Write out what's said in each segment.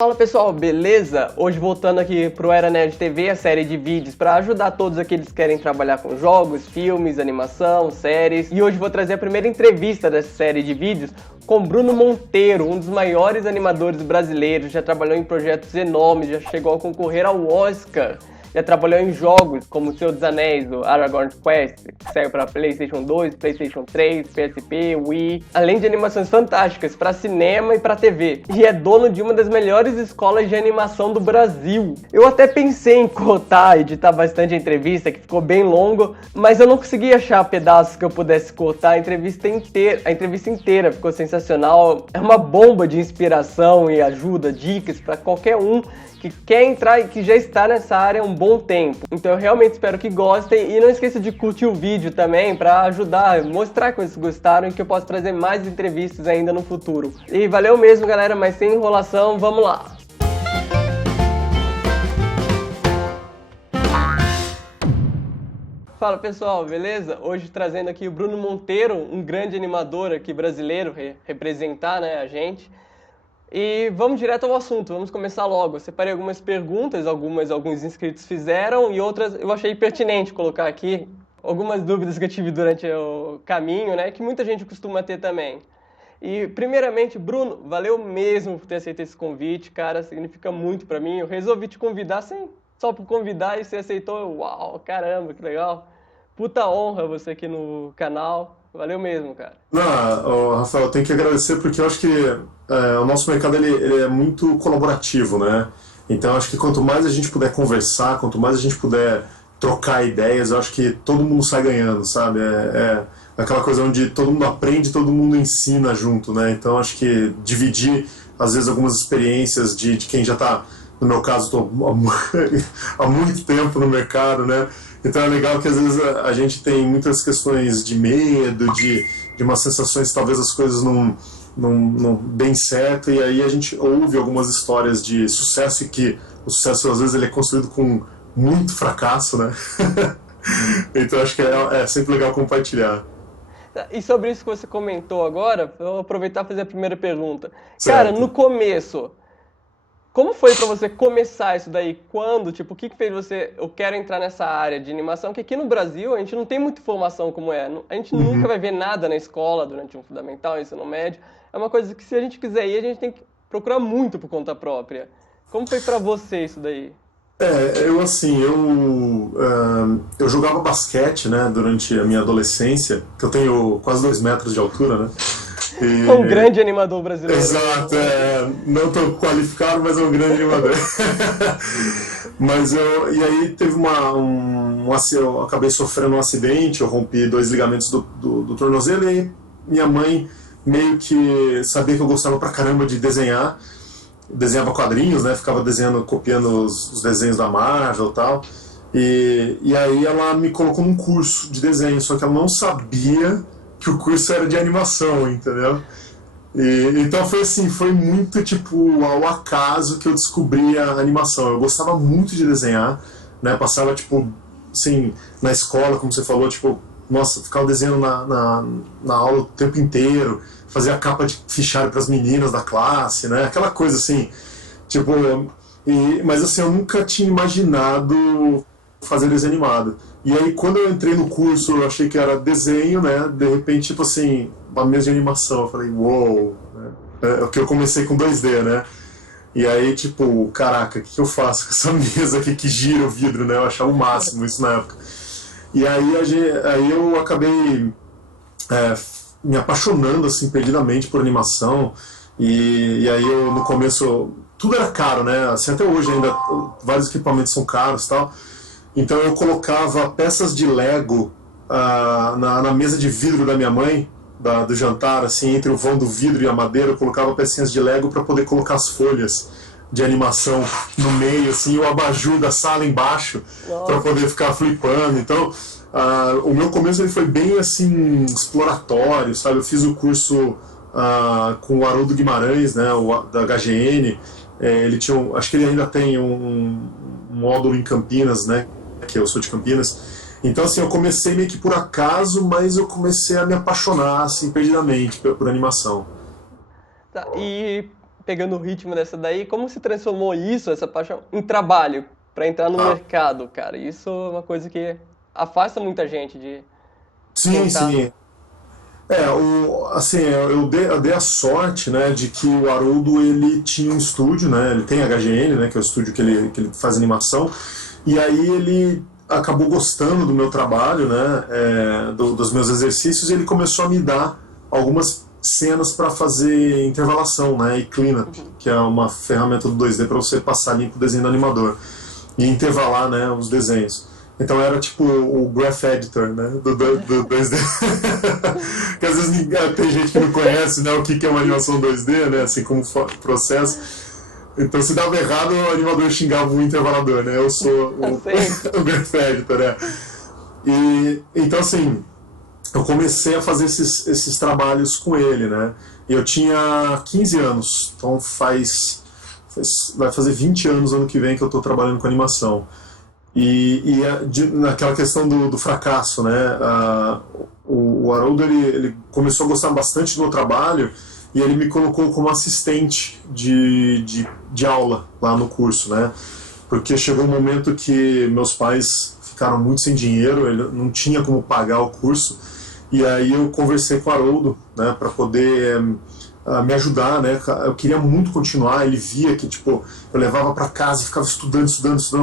Fala pessoal, beleza? Hoje voltando aqui pro Era Nerd TV, a série de vídeos para ajudar todos aqueles que querem trabalhar com jogos, filmes, animação, séries. E hoje vou trazer a primeira entrevista dessa série de vídeos com Bruno Monteiro, um dos maiores animadores brasileiros, já trabalhou em projetos enormes, já chegou a concorrer ao Oscar. Já trabalhou em jogos como O Senhor dos Anéis, o Aragorn Quest, que saiu para PlayStation 2, PlayStation 3, PSP, Wii, além de animações fantásticas para cinema e para TV. E é dono de uma das melhores escolas de animação do Brasil. Eu até pensei em cortar, editar bastante a entrevista, que ficou bem longo, mas eu não consegui achar pedaços que eu pudesse cortar a entrevista inteira. A entrevista inteira ficou sensacional. É uma bomba de inspiração e ajuda, dicas para qualquer um que quer entrar e que já está nessa área há um bom tempo. Então eu realmente espero que gostem e não esqueça de curtir o vídeo também para ajudar, mostrar que vocês gostaram e que eu posso trazer mais entrevistas ainda no futuro. E valeu mesmo, galera, mas sem enrolação, vamos lá! Fala pessoal, beleza? Hoje trazendo aqui o Bruno Monteiro, um grande animador aqui brasileiro, representar, né, a gente. E vamos direto ao assunto, vamos começar logo. Eu separei algumas perguntas, alguns inscritos fizeram e outras eu achei pertinente colocar aqui. Algumas dúvidas que eu tive durante o caminho, né, que muita gente costuma ter também. E primeiramente, Bruno, valeu mesmo por ter aceito esse convite, cara, significa muito pra mim. Eu resolvi te convidar só por convidar e você aceitou. Uau, caramba, que legal. Puta honra você aqui no canal. Valeu mesmo, cara. Não, Rafael, eu tenho que agradecer porque eu acho que o nosso mercado ele é muito colaborativo, né? Então eu acho que quanto mais a gente puder conversar, quanto mais a gente puder trocar ideias, eu acho que todo mundo sai ganhando, sabe? É aquela coisa onde todo mundo aprende, todo mundo ensina junto, né? Então eu acho que dividir, às vezes, algumas experiências de quem já está, no meu caso, estou há muito tempo no mercado, né? Então é legal que às vezes a gente tem muitas questões de medo, de umas sensações, talvez as coisas não deem certo, e aí a gente ouve algumas histórias de sucesso e que o sucesso às vezes ele é construído com muito fracasso, né? Então acho que é sempre legal compartilhar. E sobre isso que você comentou agora, eu vou aproveitar e fazer a primeira pergunta. Cara, Certo. no começo, como foi pra você começar isso daí? Quando, tipo, o que fez você, eu quero entrar nessa área de animação? Que aqui no Brasil a gente não tem muita informação como é. A gente nunca Uhum. vai ver nada na escola durante um fundamental, ensino médio. É uma coisa que se a gente quiser ir, a gente tem que procurar muito por conta própria. Como foi pra você isso daí? Eu jogava basquete, né, durante a minha adolescência, que eu tenho quase 2 metros de altura, né? É um E, grande animador brasileiro exato, mesmo. não tão qualificado, mas é um grande animador. E aí teve eu acabei sofrendo um acidente, eu rompi 2 ligamentos do tornozelo, e aí minha mãe meio que sabia que eu gostava pra caramba de desenhar, desenhava quadrinhos, né? Ficava desenhando, copiando os desenhos da Marvel e tal. E aí ela me colocou num curso de desenho, só que ela não sabia que o curso era de animação, entendeu? Então foi assim, foi muito tipo ao acaso que eu descobri a animação. Eu gostava muito de desenhar, né? Passava tipo, assim, na escola, como você falou, tipo, nossa, ficava desenhando na aula o tempo inteiro, fazia a capa de fichário para as meninas da classe, né? Aquela coisa assim, tipo, mas assim, eu nunca tinha imaginado fazer desenho animado. E aí quando eu entrei no curso, eu achei que era desenho, né? De repente, tipo assim, uma mesa de animação, eu falei, uou, né? Que eu comecei com 2D, né? E aí, tipo, caraca, o que eu faço com essa mesa aqui que gira o vidro, né? Eu achava o máximo isso na época. E aí, aí eu acabei é, me apaixonando, assim, perdidamente por animação. E aí eu, no começo, tudo era caro, né? Assim, até hoje ainda, vários equipamentos são caros e tal. Então eu colocava peças de Lego na mesa de vidro da minha mãe, do jantar, assim, entre o vão do vidro e a madeira, eu colocava pecinhas de Lego para poder colocar as folhas de animação no meio, assim, e o abajur da sala embaixo, para Nossa. poder ficar flipando. Então, o meu começo ele foi bem, assim, exploratório, sabe? Eu fiz o curso com o Haroldo Guimarães, né, da HGN. Ele tinha, acho que ele ainda tem um módulo em Campinas, né, que eu sou de Campinas. Então, assim, eu comecei meio que por acaso, mas eu comecei a me apaixonar, assim, perdidamente por animação. Tá, e pegando o ritmo dessa daí, como se transformou isso, essa paixão, em trabalho, para entrar no mercado, cara? Isso é uma coisa que afasta muita gente de Sim, tentar. sim. Assim, eu dei a sorte, né, de que o Haroldo, ele tinha um estúdio, né, ele tem HGN, né, que é o estúdio que ele faz animação, e aí ele acabou gostando do meu trabalho, né, dos meus exercícios, e ele começou a me dar algumas cenas para fazer intervalação, né, e cleanup, que é uma ferramenta do 2D para você passar limpo o desenho do animador e intervalar, né, os desenhos. Então era tipo o Graph Editor, né, do 2D. Que às vezes tem gente que não conhece, né, o que é uma animação 2D, né, assim como processo. Então se dava errado, o animador xingava o intervalador, né, eu sou o Graph Editor, né. E, então assim, eu comecei a fazer esses trabalhos com ele, né, e eu tinha 15 anos, então vai fazer 20 anos ano que vem que eu estou trabalhando com animação. Naquela questão do fracasso, né? O Haroldo ele começou a gostar bastante do meu trabalho e ele me colocou como assistente de aula lá no curso, né? Porque chegou um momento que meus pais ficaram muito sem dinheiro, ele não tinha como pagar o curso, e aí eu conversei com o Haroldo, né, para poder me ajudar, né? Eu queria muito continuar. Ele via que, tipo, eu levava para casa e ficava estudando,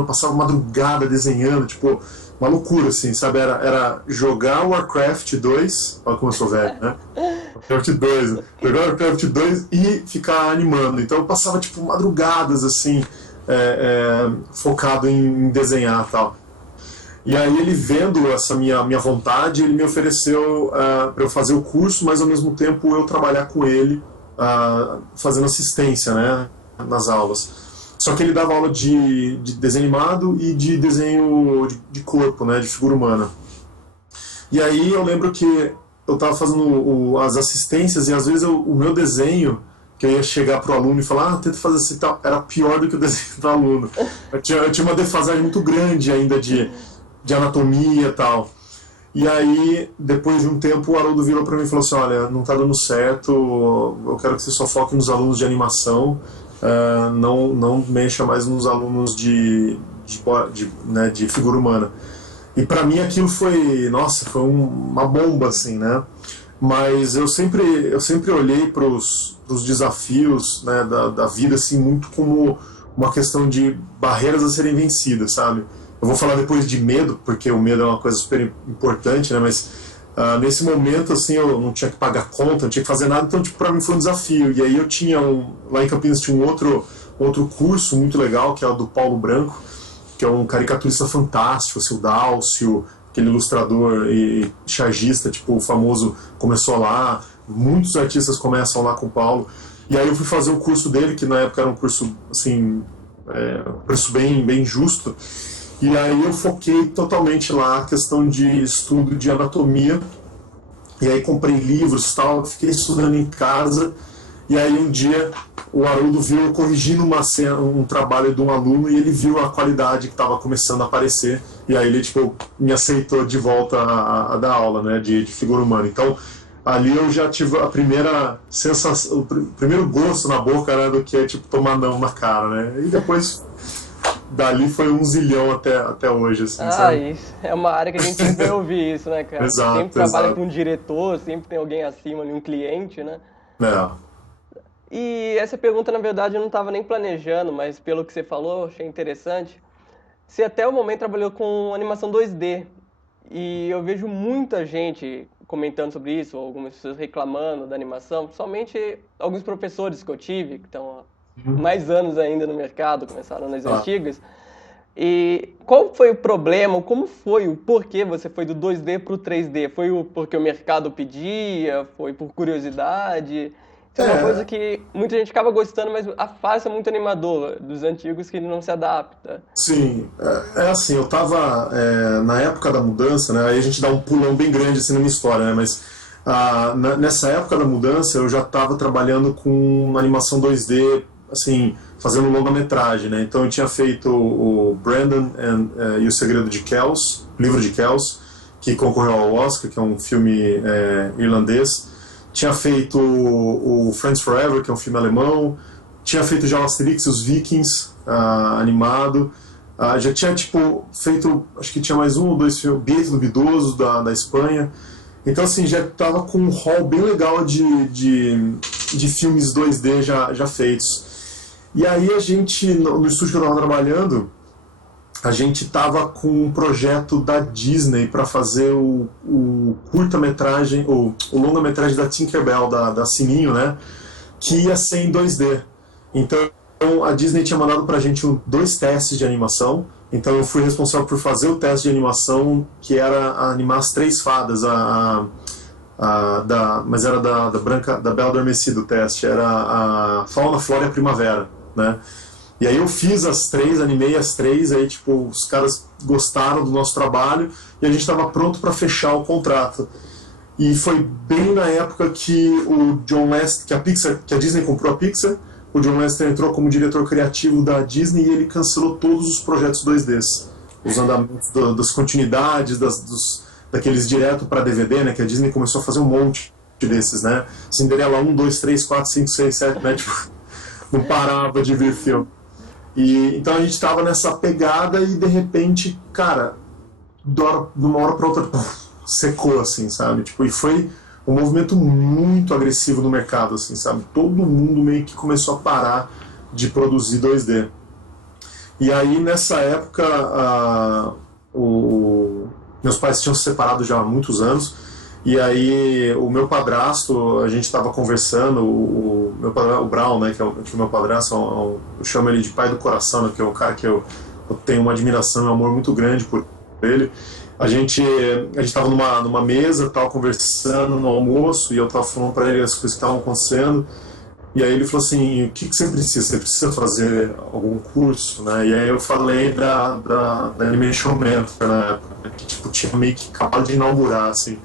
passava madrugada desenhando, tipo, uma loucura, assim, sabe? Era jogar Warcraft 2, olha como eu sou velho, né? Warcraft 2, jogar Warcraft 2 e ficar animando. Então eu passava, tipo, madrugadas, assim, focado em desenhar e tal. E aí ele, vendo essa minha vontade, ele me ofereceu para eu fazer o curso, mas ao mesmo tempo eu trabalhar com ele, fazendo assistência, né, nas aulas. Só que ele dava aula de desenho animado e de desenho de corpo, né, de figura humana. E aí eu lembro que eu estava fazendo as assistências e às vezes o meu desenho, que eu ia chegar pro aluno e falar, tenta fazer assim, tal, era pior do que o desenho do aluno. Eu tinha uma defasagem muito grande ainda de anatomia e tal. E aí, depois de um tempo, o Haroldo virou para mim e falou assim, olha, não tá dando certo, eu quero que você só foque nos alunos de animação, não mexa mais nos alunos de figura humana. E para mim aquilo foi, nossa, foi uma bomba, assim, né? Mas eu sempre olhei para os desafios, né, da vida, assim, muito como uma questão de barreiras a serem vencidas, sabe? Eu vou falar depois de medo, porque o medo é uma coisa super importante, né? Mas nesse momento, assim, eu não tinha que pagar conta, não tinha que fazer nada, então, tipo, para mim foi um desafio. E aí eu tinha lá em Campinas tinha um outro curso muito legal, que é o do Paulo Branco, que é um caricaturista fantástico, assim, o Dálcio, aquele ilustrador e chargista, tipo, famoso, começou lá. Muitos artistas começam lá com o Paulo. E aí eu fui fazer o curso dele, que na época era um curso, assim, preço bem justo. E aí eu foquei totalmente lá a questão de estudo de anatomia. E aí comprei livros e tal, fiquei estudando em casa. E aí um dia o Haroldo viu eu corrigindo um trabalho de um aluno e ele viu a qualidade que estava começando a aparecer. E aí ele, tipo, me aceitou de volta a dar aula, né, de figura humana. Então ali eu já tive a primeira sensação, o primeiro gosto na boca, né, do que é, tipo, tomar não na cara, né. E depois dali foi um zilhão até hoje, assim, sabe? Isso é uma área que a gente sempre vai ouvir isso, né, cara? Exato, Sempre trabalha exato. com um diretor, sempre tem alguém acima ali, um cliente, né? É. E essa pergunta, na verdade, eu não estava nem planejando, mas pelo que você falou, eu achei interessante. Você até o momento trabalhou com animação 2D, e eu vejo muita gente comentando sobre isso, algumas pessoas reclamando da animação, principalmente alguns professores que eu tive, que estão há mais anos ainda no mercado, começaram nas Ah. antigas. E qual foi o problema, como foi o porquê você foi do 2D para o 3D? Foi porque o mercado pedia, foi por curiosidade? Isso é uma coisa É, que muita gente acaba gostando, mas afasta muito animador dos antigos que ele não se adapta. sim, assim, eu tava na época da mudança, né, aí a gente dá um pulão bem grande assim na minha história, né, mas nessa época da mudança eu já estava trabalhando com animação 2D, assim, fazendo longa-metragem, né, então eu tinha feito o Brandon e o Segredo de Kells, livro de Kells, que concorreu ao Oscar, que é um filme irlandês, tinha feito o Friends Forever, que é um filme alemão, tinha feito já o Asterix, os Vikings, animado. Já tinha, tipo, feito, acho que tinha mais um ou dois filmes, Bilhete Duvidoso, da Espanha. Então, assim, já tava com um hall bem legal de filmes 2D já feitos. E aí a gente, no estúdio que eu tava trabalhando, a gente tava com um projeto da Disney para fazer o curta-metragem, o longa-metragem da Tinkerbell, da Sininho, né? Que ia ser em 2D. Então a Disney tinha mandado pra gente 2 testes de animação. Então eu fui responsável por fazer o teste de animação, que era animar as 3 fadas, mas era da Bela Adormecida o teste, era a Fauna, Flora e a Primavera, né? E aí eu fiz as 3, animei as 3, aí tipo, os caras gostaram do nosso trabalho e a gente estava pronto para fechar o contrato. E foi bem na época que o John Lasseter, que a Disney comprou a Pixar, o John Lasseter entrou como diretor criativo da Disney e ele cancelou todos os projetos 2Ds. Os andamentos das continuidades, daqueles direto para DVD, né? Que a Disney começou a fazer um monte desses, né? Cinderela 1, 2, 3, 4, 5, 6, 7, né? Tipo, não parava de ver filme. E então a gente estava nessa pegada e de repente, cara, de uma hora para outra, secou, assim, sabe? Tipo, e foi um movimento muito agressivo no mercado, assim, sabe? Todo mundo meio que começou a parar de produzir 2D. E aí, nessa época, meus pais tinham se separado já há muitos anos, e aí o meu padrasto, a gente estava conversando, o Brown, né, que é o meu padrasto, eu chamo ele de pai do coração, né, que é um cara que eu tenho uma admiração e um amor muito grande por ele. A gente estava numa mesa, tava conversando no almoço, e eu estava falando para ele as coisas que estavam acontecendo. E aí ele falou assim: o que você precisa? Você precisa fazer algum curso, né? E aí eu falei da Animation Mentor na época, que tipo, tinha meio que acabado de inaugurar, assim.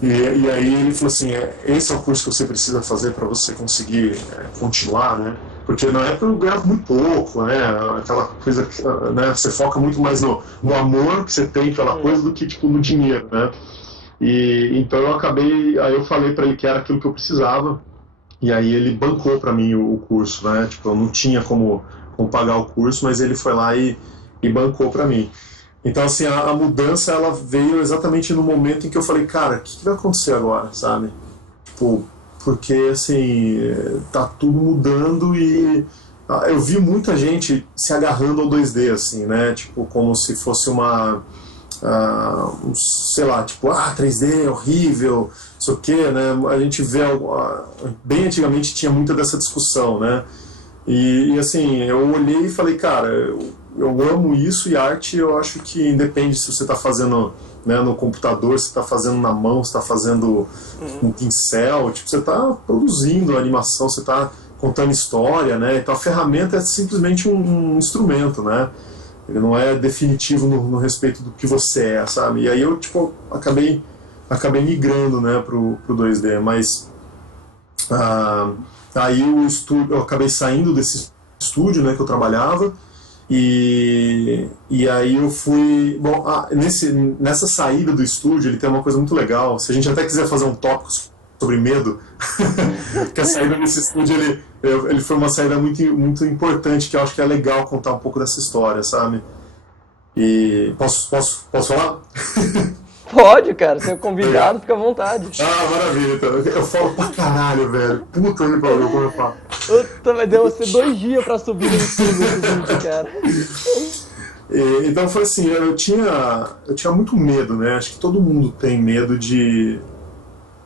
E aí ele falou assim: esse é o curso que você precisa fazer para você conseguir continuar, né? Porque na época eu ganhava muito pouco, né? Aquela coisa, né? Você foca muito mais no amor que você tem pela coisa do que tipo no dinheiro, né? E então aí eu falei para ele que era aquilo que eu precisava, e aí ele bancou para mim o curso, né? Tipo, eu não tinha como pagar o curso, mas ele foi lá e bancou para mim. Então, assim, a mudança ela veio exatamente no momento em que eu falei, cara, o que vai acontecer agora, sabe? Tipo, porque, assim, tá tudo mudando e eu vi muita gente se agarrando ao 2D, assim, né? Tipo, como se fosse sei lá, tipo, 3D é horrível, não sei o quê, né? A gente vê, bem antigamente tinha muita dessa discussão, né? E assim, eu olhei e falei, cara, eu amo isso, e arte eu acho que independe se você está fazendo, né, no computador, se está fazendo na mão, se está fazendo com pincel, tipo, você está produzindo animação, você está contando história, né? Então a ferramenta é simplesmente um instrumento, né? Ele não é definitivo no respeito do que você é, sabe? E aí eu tipo acabei migrando, né, pro 2D, mas aí eu acabei saindo desse estúdio, né, que eu trabalhava. E aí eu fui... Bom, nessa saída do estúdio ele tem uma coisa muito legal. Se a gente até quiser fazer um tópico sobre medo, que a saída desse estúdio ele foi uma saída muito, muito importante, que eu acho que é legal contar um pouco dessa história, sabe? E posso falar? Pode, cara, você é convidado, fica à vontade. Maravilha, então. Eu falo pra caralho, velho. Puta que pariu, como eu falo. Puta, mas deu você 2 dias pra subir no YouTube esse vídeo, cara. Então foi assim, eu tinha muito medo, né? Acho que todo mundo tem medo de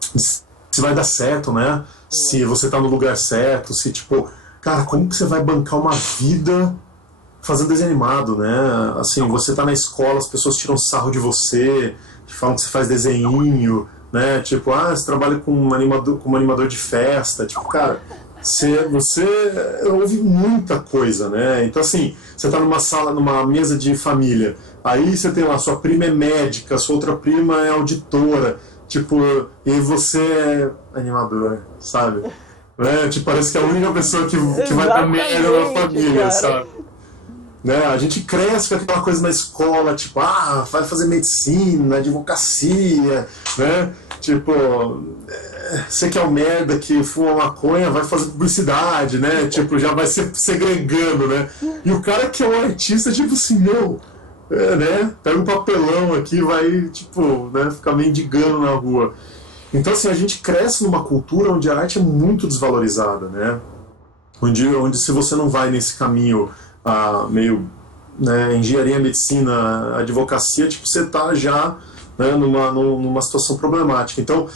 se vai dar certo, né? Se você tá no lugar certo, se tipo, cara, como que você vai bancar uma vida fazendo desenho animado, né? Assim, você tá na escola, as pessoas tiram sarro de você, falam que você faz desenhinho, né? Tipo, você trabalha como animador de festa, tipo, cara, você ouve muita coisa, né? Então, assim, você tá numa sala, numa mesa de família, aí você tem lá, sua prima é médica, sua outra prima é auditora, tipo, e você é animador, sabe? Né? Tipo, parece que é a única pessoa que vai dar merda na família, cara, sabe? Né? A gente cresce com aquela coisa na escola, tipo, vai fazer medicina, advocacia, né? Tipo, você que é o merda que fuma maconha, vai fazer publicidade, né? Tipo, já vai se segregando, né? E o cara que é um artista, tipo assim, não, né? Pega um papelão aqui, vai, tipo, né? Ficar mendigando na rua. Então, assim, a gente cresce numa cultura onde a arte é muito desvalorizada, né? Onde se você não vai nesse caminho meio, né, engenharia, medicina, advocacia, tipo, você tá já, né, numa situação problemática. Então,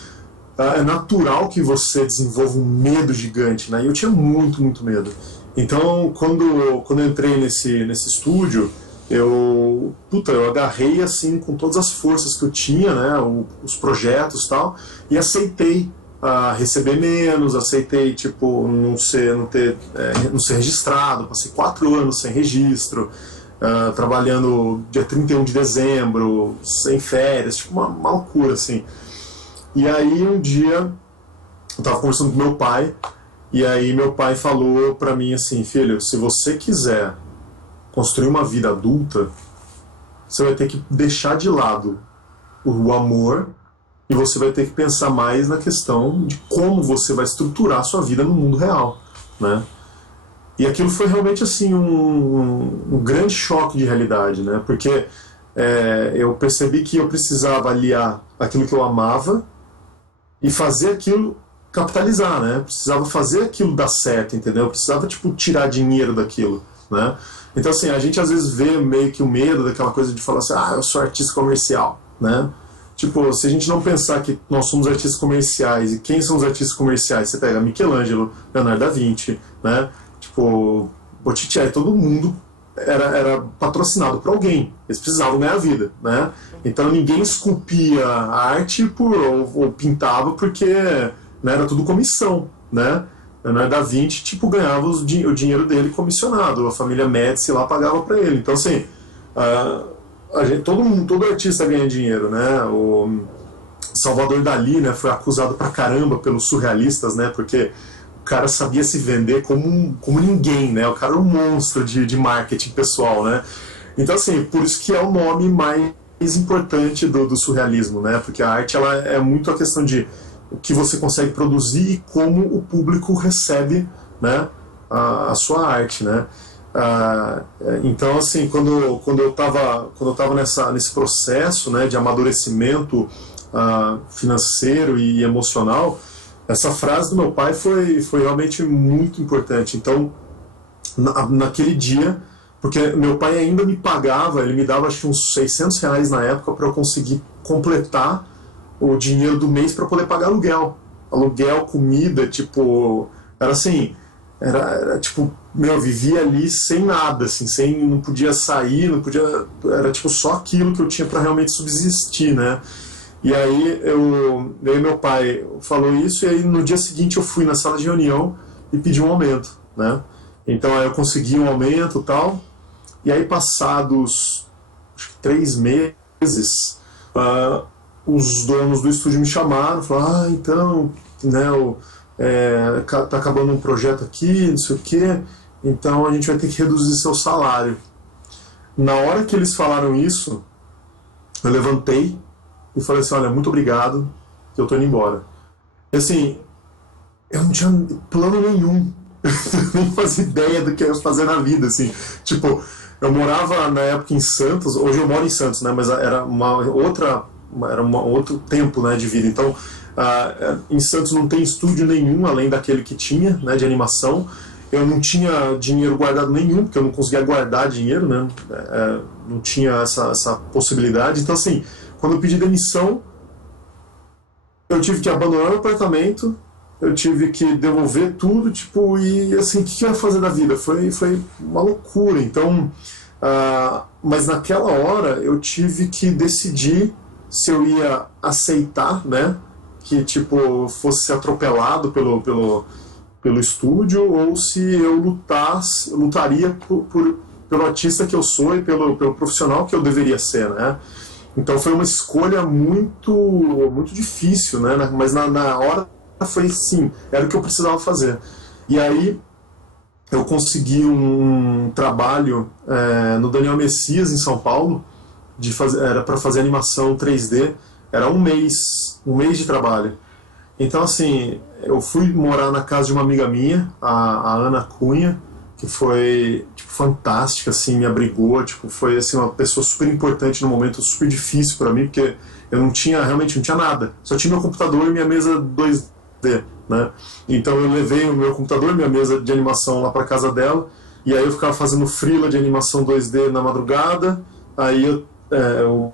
é natural que você desenvolva um medo gigante, né? E eu tinha muito, muito medo. Então, quando eu entrei nesse estúdio, eu agarrei assim com todas as forças que eu tinha, né? Os projetos e tal, e aceitei receber menos, aceitei tipo não ser registrado. Passei 4 anos sem registro, trabalhando dia 31 de dezembro, sem férias, tipo uma loucura assim. E aí um dia eu tava conversando com meu pai, e aí meu pai falou pra mim assim: filho, se você quiser construir uma vida adulta, você vai ter que deixar de lado o amor, e você vai ter que pensar mais na questão de como você vai estruturar a sua vida no mundo real, né? E aquilo foi realmente assim um grande choque de realidade, né? Porque eu percebi que eu precisava aliar aquilo que eu amava e fazer aquilo capitalizar, né? Precisava fazer aquilo dar certo, entendeu? Precisava, tipo, tirar dinheiro daquilo, né? Então, assim, a gente às vezes vê meio que o medo daquela coisa de falar assim: eu sou artista comercial, né? Tipo, se a gente não pensar que nós somos artistas comerciais, e quem são os artistas comerciais? Você pega Michelangelo, Leonardo da Vinci, né? Tipo, Botticelli, todo mundo era patrocinado por alguém. Eles precisavam ganhar a vida, né? Então ninguém esculpia a arte ou pintava porque, né, era tudo comissão, né? Leonardo da Vinci, tipo, ganhava o dinheiro dele comissionado. A família Médici lá pagava para ele. Então, assim, todo artista ganha dinheiro, né? O Salvador Dalí, né, foi acusado pra caramba pelos surrealistas, né? Porque o cara sabia se vender como ninguém, né? O cara era um monstro de marketing pessoal, né? Então, assim, por isso que é o nome mais importante do surrealismo, né? Porque a arte, ela é muito a questão de o que você consegue produzir e como o público recebe, né, a sua arte, né? Então, assim, quando eu estava nesse processo, né, de amadurecimento financeiro e emocional, essa frase do meu pai foi realmente muito importante. Então, naquele dia, porque meu pai ainda me pagava, ele me dava acho que uns R$ 600 na época para eu conseguir completar o dinheiro do mês para poder pagar aluguel, comida, tipo, era assim, era tipo, eu vivia ali sem nada, assim, não podia sair, era tipo só aquilo que eu tinha para realmente subsistir, né? E aí meu pai falou isso, e aí no dia seguinte eu fui na sala de reunião e pedi um aumento, né? Então aí eu consegui um aumento e tal, e aí passados acho que 3 meses, os donos do estúdio me chamaram, falaram: então, né, tá acabando um projeto aqui, não sei o quê, então a gente vai ter que reduzir seu salário. Na hora que eles falaram isso, eu levantei e falei assim: olha, muito obrigado, que eu tô indo embora. E assim, eu não tinha plano nenhum, nem fazia ideia do que eu ia fazer na vida, assim. Tipo, eu morava na época em Santos, hoje eu moro em Santos, né, mas era um outro tempo, né, de vida. Então, em Santos não tem estúdio nenhum além daquele que tinha, né, de animação. Eu não tinha dinheiro guardado nenhum, porque eu não conseguia guardar dinheiro, né, não tinha essa possibilidade. Então, assim, quando eu pedi demissão, eu tive que abandonar o apartamento, eu tive que devolver tudo, tipo, e assim, o que eu ia fazer da vida? Foi uma loucura. Então, mas naquela hora eu tive que decidir se eu ia aceitar, né, que tipo fosse atropelado pelo estúdio, ou se eu lutaria pelo artista que eu sou e pelo profissional que eu deveria ser, né? Então foi uma escolha muito muito difícil, né? Mas na hora foi sim, era o que eu precisava fazer. E aí eu consegui um trabalho no Daniel Messias em São Paulo. Era para fazer animação 3D, era um mês de trabalho. Então, assim, eu fui morar na casa de uma amiga minha, a Ana Cunha, que foi, tipo, fantástica, assim, me abrigou, tipo, foi, assim, uma pessoa super importante num momento super difícil para mim, porque eu não tinha, realmente não tinha nada. Só tinha meu computador e minha mesa 2D, né? Então eu levei o meu computador e minha mesa de animação lá para casa dela, e aí eu ficava fazendo freela de animação 2D na madrugada, aí eu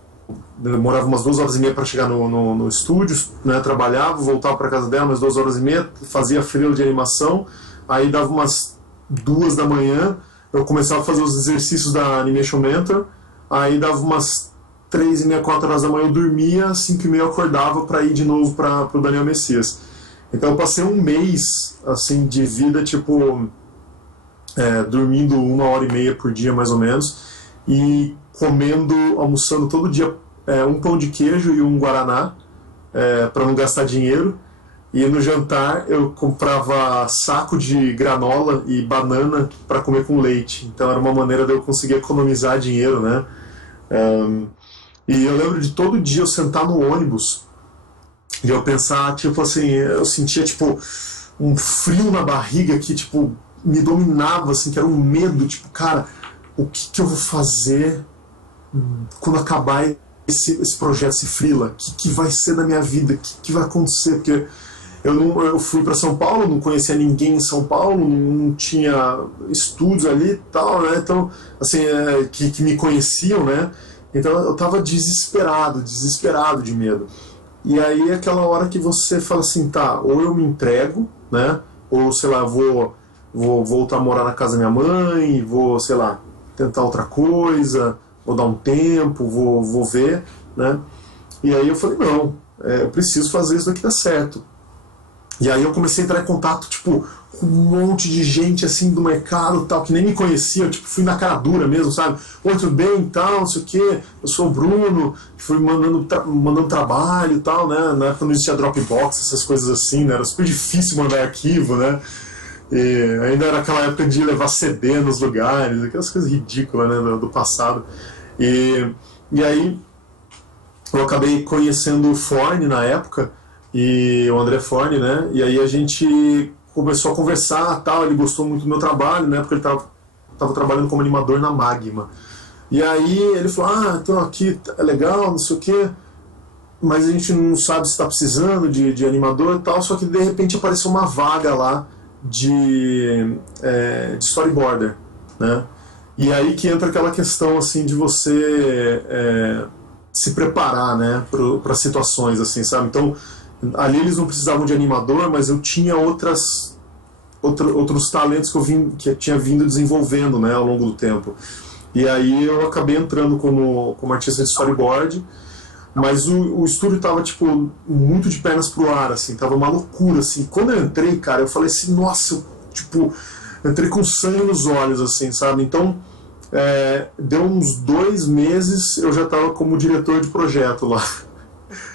demorava umas 2 horas e meia para chegar no estúdio, né? Trabalhava, voltava para casa dela, umas 2 horas e meia, fazia freela de animação, aí dava umas 2 da manhã, eu começava a fazer os exercícios da Animation Mentor, aí dava umas 3h30, 4 horas da manhã eu dormia, 5h30 eu acordava para ir de novo para o Daniel Messias. Então eu passei um mês assim de vida, tipo, dormindo 1 hora e meia por dia mais ou menos, e comendo, almoçando todo dia um pão de queijo e um guaraná, para não gastar dinheiro. E no jantar eu comprava saco de granola e banana para comer com leite. Então era uma maneira de eu conseguir economizar dinheiro, né? E eu lembro de todo dia eu sentar no ônibus e eu pensar, tipo assim, eu sentia tipo um frio na barriga que tipo me dominava, assim, que era um medo, tipo, cara, o que eu vou fazer quando acabar esse projeto, esse freela? O que vai ser da minha vida? O que vai acontecer? Porque eu fui para São Paulo, não conhecia ninguém em São Paulo, não tinha estúdios ali e tal, né? Então, assim, que me conheciam, né? Então eu tava desesperado de medo. E aí é aquela hora que você fala assim, tá, ou eu me entrego, né? Ou, sei lá, vou voltar a morar na casa da minha mãe, vou, sei lá, tentar outra coisa, vou dar um tempo, vou ver, né? E aí eu falei, não, eu preciso fazer isso daqui dar certo. E aí eu comecei a entrar em contato, tipo, com um monte de gente, assim, do mercado, tal, que nem me conhecia, eu, tipo, fui na cara dura mesmo, sabe? Oi, tudo bem, tal, não sei o quê, eu sou o Bruno, fui mandando trabalho e tal, né? Na época não existia Dropbox, essas coisas assim, né? Era super difícil mandar arquivo, né? E ainda era aquela época de levar CD nos lugares, aquelas coisas ridículas, né, do passado. E aí eu acabei conhecendo o Forne na época, e o André Forne, né? E aí a gente começou a conversar, tal, ele gostou muito do meu trabalho, né? Porque ele tava trabalhando como animador na Magma. E aí ele falou, então aqui é legal, não sei o quê, mas a gente não sabe se está precisando de animador e tal, só que de repente apareceu uma vaga lá de storyboarder, né? E aí que entra aquela questão assim de você se preparar, né, para situações assim, sabe? Então ali eles não precisavam de animador, mas eu tinha outros talentos que eu tinha vindo desenvolvendo, né, ao longo do tempo. E aí eu acabei entrando como artista de storyboard, mas o estúdio tava, tipo, muito de pernas pro ar, assim, tava uma loucura, assim. Quando eu entrei, cara, eu falei assim, nossa, eu entrei com sangue nos olhos, assim, sabe? Então, deu uns 2 meses, eu já tava como diretor de projeto lá.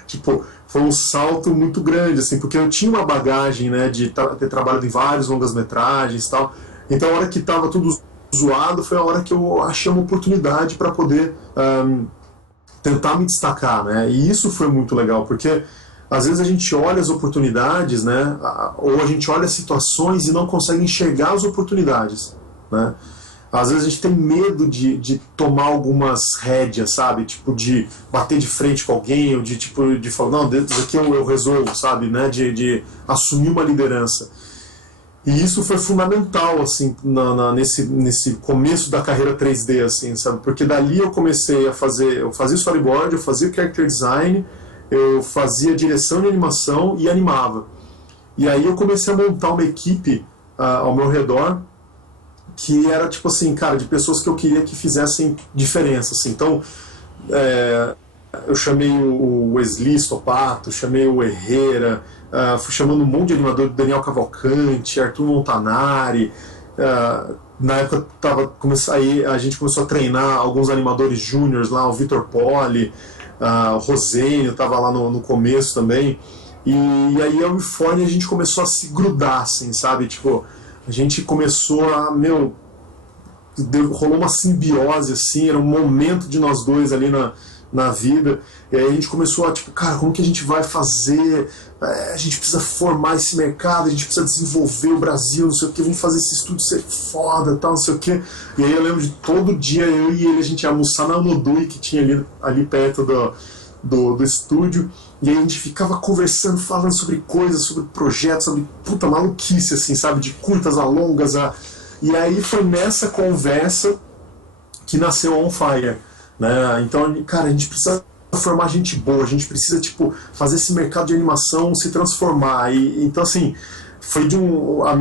Tipo, foi um salto muito grande, assim, porque eu tinha uma bagagem, né, de ter trabalhado em vários longas-metragens e tal. Então, a hora que tava tudo zoado, foi a hora que eu achei uma oportunidade para poder tentar me destacar, né? E isso foi muito legal, porque às vezes a gente olha as oportunidades, né, ou a gente olha as situações e não consegue enxergar as oportunidades, né? Às vezes a gente tem medo de tomar algumas rédeas, sabe? Tipo, de bater de frente com alguém, ou de falar, não, dentro daqui eu resolvo, sabe? Né? De assumir uma liderança. E isso foi fundamental, assim, nesse começo da carreira 3D, assim, sabe? Porque dali eu comecei a fazer, eu fazia storyboard, eu fazia character design, eu fazia direção de animação e animava. E aí eu comecei a montar uma equipe ao meu redor, que era tipo assim, cara, de pessoas que eu queria que fizessem diferença, assim. Então, eu chamei o Wesley Stopato, chamei o Herrera, fui chamando um monte de animador, Daniel Cavalcante, Arthur Montanari. Na época a gente começou a treinar alguns animadores júniores lá, o Vitor Poli, o Rosênio estava lá no começo também. E aí eu e o Forne a gente começou a se grudar, assim, sabe? Tipo, a gente começou rolou uma simbiose, assim, era um momento de nós dois ali na vida. E aí a gente começou a, tipo, cara, como que a gente vai fazer? A gente precisa formar esse mercado, a gente precisa desenvolver o Brasil, não sei o que, vamos fazer esse estúdio ser foda, tal, não sei o que. E aí eu lembro de todo dia eu e ele, a gente ia almoçar na Nodui, que tinha ali perto do estúdio, e aí a gente ficava conversando, falando sobre coisas, sobre projetos, sobre puta maluquice, assim, sabe, de curtas a longas, e aí foi nessa conversa que nasceu On Fire, né? Então, cara, a gente precisa formar gente boa, a gente precisa, tipo, fazer esse mercado de animação se transformar, e então, assim, foi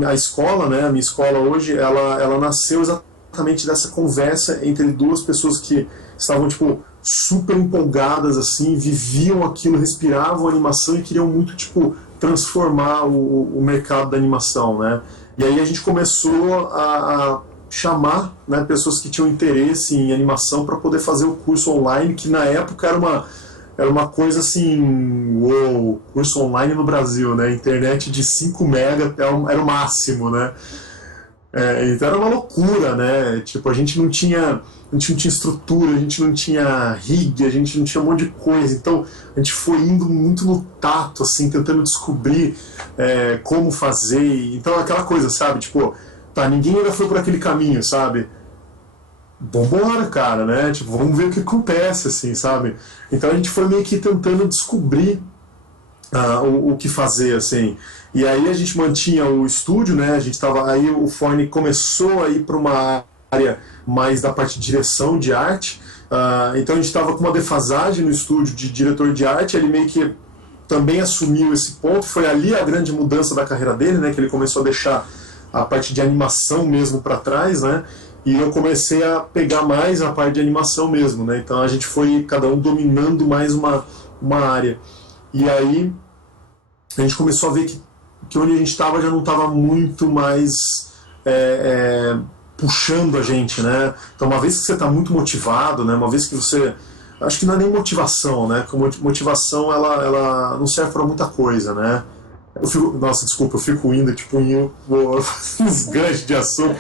a escola, né, a minha escola hoje, ela nasceu exatamente dessa conversa entre duas pessoas que estavam, tipo, super empolgadas, assim, viviam aquilo, respiravam a animação e queriam muito, tipo, transformar o mercado da animação, né? E aí a gente começou a chamar, né, pessoas que tinham interesse em animação para poder fazer o curso online, que na época era uma coisa assim, uou, curso online no Brasil, né? Internet de 5 mega era o máximo, né? Então era uma loucura, né? Tipo, a gente não tinha estrutura, a gente não tinha rig, a gente não tinha um monte de coisa. Então a gente foi indo muito no tato, assim, tentando descobrir como fazer. Então aquela coisa, sabe? Tipo, tá, ninguém ainda foi por aquele caminho, sabe? Vambora, cara, né? Tipo, vamos ver o que acontece, assim, sabe? Então a gente foi meio que tentando descobrir o que fazer, assim. E aí a gente mantinha o estúdio, né? A gente tava, aí o Forne começou a ir para uma área mais da parte de direção de arte. Então a gente estava com uma defasagem no estúdio de diretor de arte. Ele meio que também assumiu esse ponto. Foi ali a grande mudança da carreira dele, né? Que ele começou a deixar a parte de animação mesmo para trás, né? E eu comecei a pegar mais a parte de animação mesmo, né? Então a gente foi cada um dominando mais uma área. E aí a gente começou a ver que onde a gente estava já não estava muito mais puxando a gente, né? Então uma vez que você está muito motivado, né? Uma vez que você... Acho que não é nem motivação, né? Porque motivação ela não serve para muita coisa, né? Nossa, desculpa, eu fico indo tipo uns ganchos de assunto.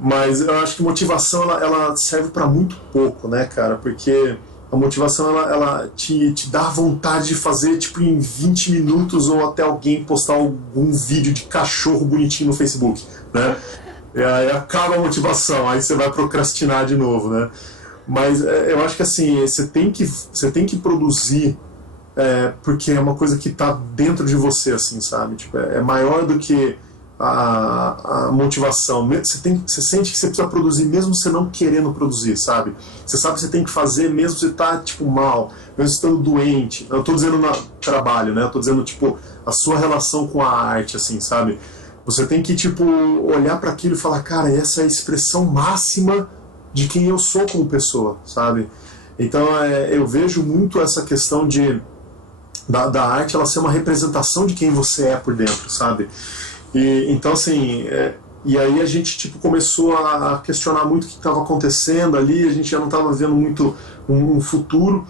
Mas eu acho que motivação ela serve para muito pouco, né, cara? Porque a motivação ela te dá vontade de fazer tipo em 20 minutos ou até alguém postar algum vídeo de cachorro bonitinho no Facebook, né? E aí acaba a motivação, aí você vai procrastinar de novo, né? Mas eu acho que assim, você tem que produzir porque é uma coisa que está dentro de você, assim, sabe? Tipo, é maior do que a motivação. Você sente que você precisa produzir mesmo você não querendo produzir, sabe? Você sabe que você tem que fazer mesmo você tá tipo mal, mesmo estando doente. Eu tô dizendo no trabalho, né? Eu tô dizendo tipo a sua relação com a arte, assim, sabe? Você tem que tipo olhar para aquilo e falar, cara, essa é a expressão máxima de quem eu sou como pessoa, sabe? Então eu vejo muito essa questão da arte ela ser uma representação de quem você é por dentro, sabe? E, então, assim, e aí a gente tipo, começou a questionar muito o que estava acontecendo ali, a gente já não estava vendo muito um futuro.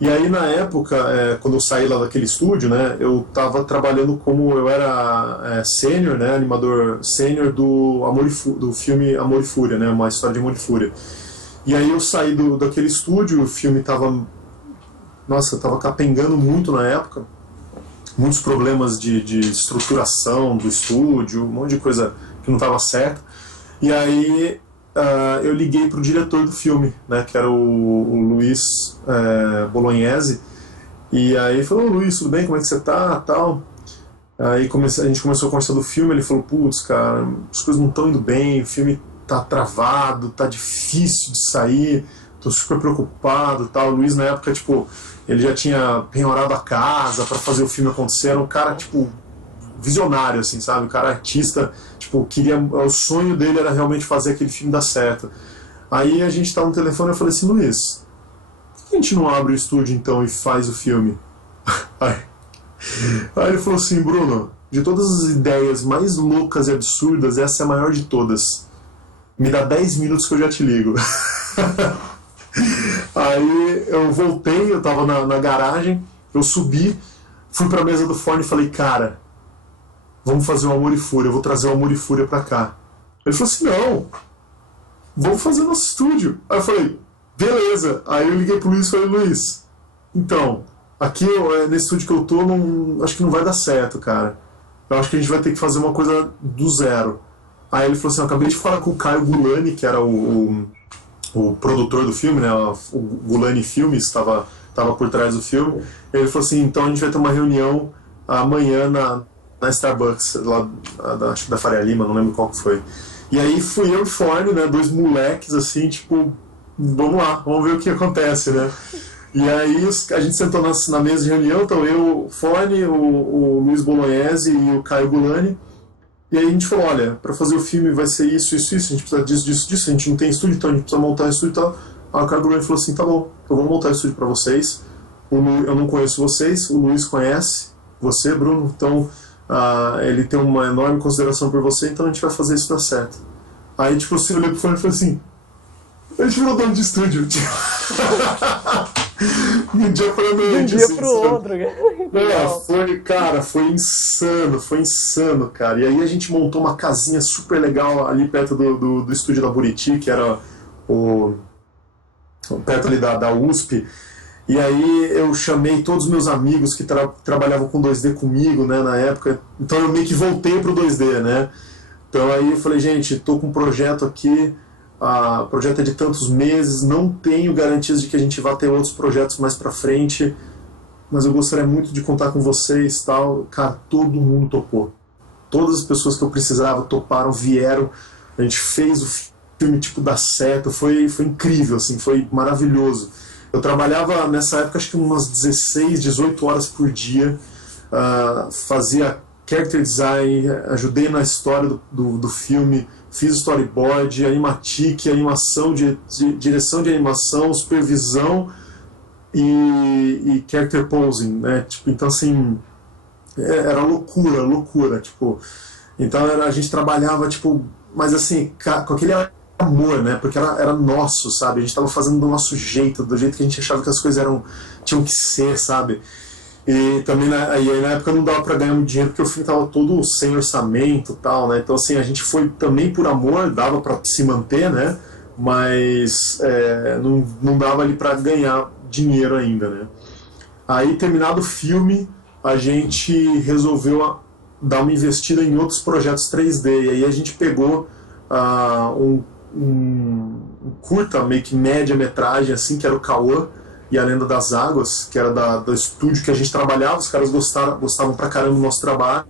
E aí, na época, quando eu saí lá daquele estúdio, né, eu estava trabalhando eu era sênior, né, animador sênior do filme Amor e Fúria, né, uma história de Amor e Fúria. E aí eu saí daquele estúdio, o filme estava capengando muito na época, muitos problemas de estruturação do estúdio, um monte de coisa que não estava certo. E aí eu liguei para o diretor do filme, né, que era o Luiz Bolognese. E aí ele falou, Luiz, tudo bem? Como é que você tá? Tal. Aí a gente começou a conversar do filme, ele falou, putz, cara, as coisas não estão indo bem, o filme tá travado, tá difícil de sair, tô super preocupado, tal. O Luiz na época, tipo, ele já tinha penhorado a casa para fazer o filme acontecer, era um cara, tipo, visionário, assim, sabe? Um cara artista, tipo, o sonho dele era realmente fazer aquele filme dar certo. Aí a gente tava no telefone e eu falei assim, Luiz, por que a gente não abre o estúdio então e faz o filme? Aí ele falou assim, Bruno, de todas as ideias mais loucas e absurdas, essa é a maior de todas. Me dá 10 minutos que eu já te ligo. Aí eu voltei, eu tava na garagem, eu subi, fui pra mesa do Forne e falei, cara, vamos fazer o Amor e Fúria, eu vou trazer o Amor e Fúria pra cá. Ele falou assim, não, vamos fazer nosso estúdio. Aí eu falei, Beleza. Aí eu liguei pro Luiz e falei, Luiz, então, aqui nesse estúdio que eu tô, acho que não vai dar certo, cara. Eu acho que a gente vai ter que fazer uma coisa do zero. Aí ele falou assim, eu acabei de falar com o Caio Gulani, que era o produtor do filme, né? O Gulani Filmes estava por trás do filme. Ele falou assim, então a gente vai ter uma reunião amanhã na Starbucks, lá acho que da Faria Lima, não lembro qual que foi. E aí fui eu e Forne, né? Dois moleques assim, tipo, vamos lá, vamos ver o que acontece, né? E aí a gente sentou na mesa de reunião, então eu, o Forne, o Luiz Bolognese e o Caio Gulani. E aí a gente falou, olha, para fazer o filme vai ser isso, a gente precisa disso, a gente não tem estúdio, então a gente precisa montar um estúdio e tal. Aí o Caio Gulani falou assim, tá bom, então vamos montar um estúdio para vocês. Eu não conheço vocês, o Luiz conhece você, Bruno, então ele tem uma enorme consideração por você, então a gente vai fazer isso dar certo. Aí tipo, eu olhei pro Forne e falei assim, a gente virou dono de estúdio. De um dia pra noite. De um dia pro outro. Foi insano, cara. E aí a gente montou uma casinha super legal ali perto do estúdio da Buriti, que era perto ali da USP. E aí eu chamei todos os meus amigos que trabalhavam com 2D comigo, né, na época. Então eu meio que voltei pro 2D, né. Então aí eu falei, gente, tô com um projeto aqui, o projeto é de tantos meses, não tenho garantias de que a gente vá ter outros projetos mais pra frente, mas eu gostaria muito de contar com vocês, tal. Cara, todo mundo topou. Todas as pessoas que eu precisava toparam, vieram, a gente fez o filme, tipo, dar certo, foi incrível, assim, foi maravilhoso. Eu trabalhava nessa época, acho que umas 16, 18 horas por dia, fazia character design, ajudei na história do filme, fiz storyboard, animatic, animação, direção de animação, supervisão e character posing, né? Tipo, então assim, era loucura, tipo. Então a gente trabalhava, tipo, mas assim, com aquele amor, né? Porque era nosso, sabe? A gente estava fazendo do nosso jeito, do jeito que a gente achava que as coisas tinham que ser, sabe? E também aí na época não dava para ganhar muito dinheiro porque o filme estava todo sem orçamento e tal, né? Então assim, a gente foi também por amor, dava para se manter, né? Mas não dava ali para ganhar dinheiro ainda, né? Aí, terminado o filme, a gente resolveu dar uma investida em outros projetos 3D. E aí a gente pegou um curta, meio que média-metragem, assim, que era o Cauã e a Lenda das Águas, que era do estúdio que a gente trabalhava. Os caras gostavam pra caramba do nosso trabalho,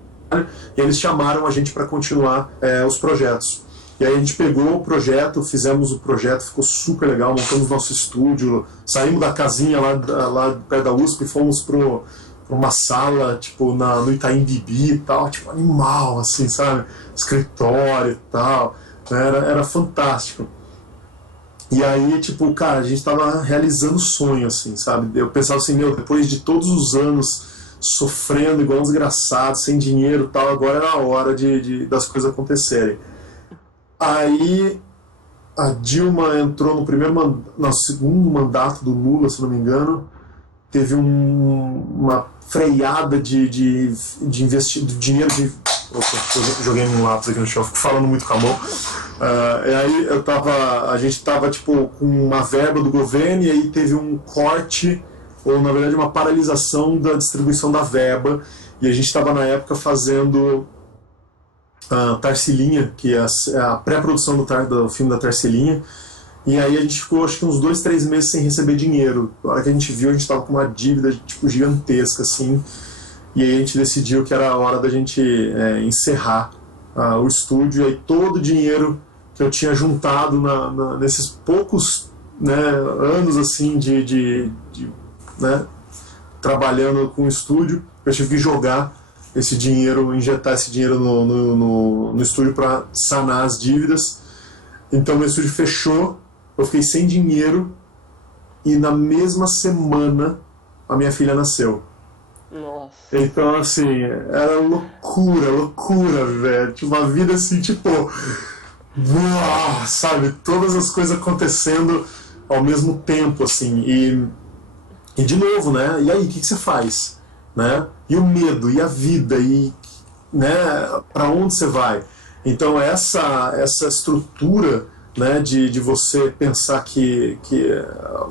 e eles chamaram a gente para continuar os projetos. E aí a gente pegou o projeto, fizemos o projeto, ficou super legal, montamos nosso estúdio, saímos da casinha lá perto da USP e fomos pra uma sala, tipo, no Itaim Bibi e tal, tipo, animal, assim, sabe? Escritório e tal, era fantástico. E aí, tipo, cara, a gente tava realizando o sonho, assim, sabe? Eu pensava assim, depois de todos os anos sofrendo igual um desgraçado, sem dinheiro e tal, agora era a hora das coisas acontecerem. Aí a Dilma entrou no segundo mandato do Lula, se não me engano, teve uma freada de dinheiro de... Opa, eu joguei um lápis aqui no chão, fico falando muito com a mão. E aí a gente tava tipo com uma verba do governo e aí teve um corte, ou na verdade uma paralisação da distribuição da verba, e a gente estava na época fazendo Tarsila, que é a pré-produção do filme da Tarsila, e aí a gente ficou acho que uns 2, 3 meses sem receber dinheiro. Na hora que a gente viu, a gente estava com uma dívida tipo gigantesca, assim, e aí a gente decidiu que era a hora da gente encerrar o estúdio, e aí todo o dinheiro que eu tinha juntado nesses poucos, né, anos assim né, trabalhando com o estúdio, eu tive que jogar esse dinheiro, injetar esse dinheiro no estúdio para sanar as dívidas. Então meu estúdio fechou, eu fiquei sem dinheiro e na mesma semana a minha filha nasceu. Nossa. Então assim, era loucura, velho. Tipo, uma vida assim, tipo, uau, sabe, todas as coisas acontecendo ao mesmo tempo, assim, e de novo, né, e aí, o que você faz, né, e o medo, e a vida, e, né, pra onde você vai? Então essa estrutura né, de você pensar que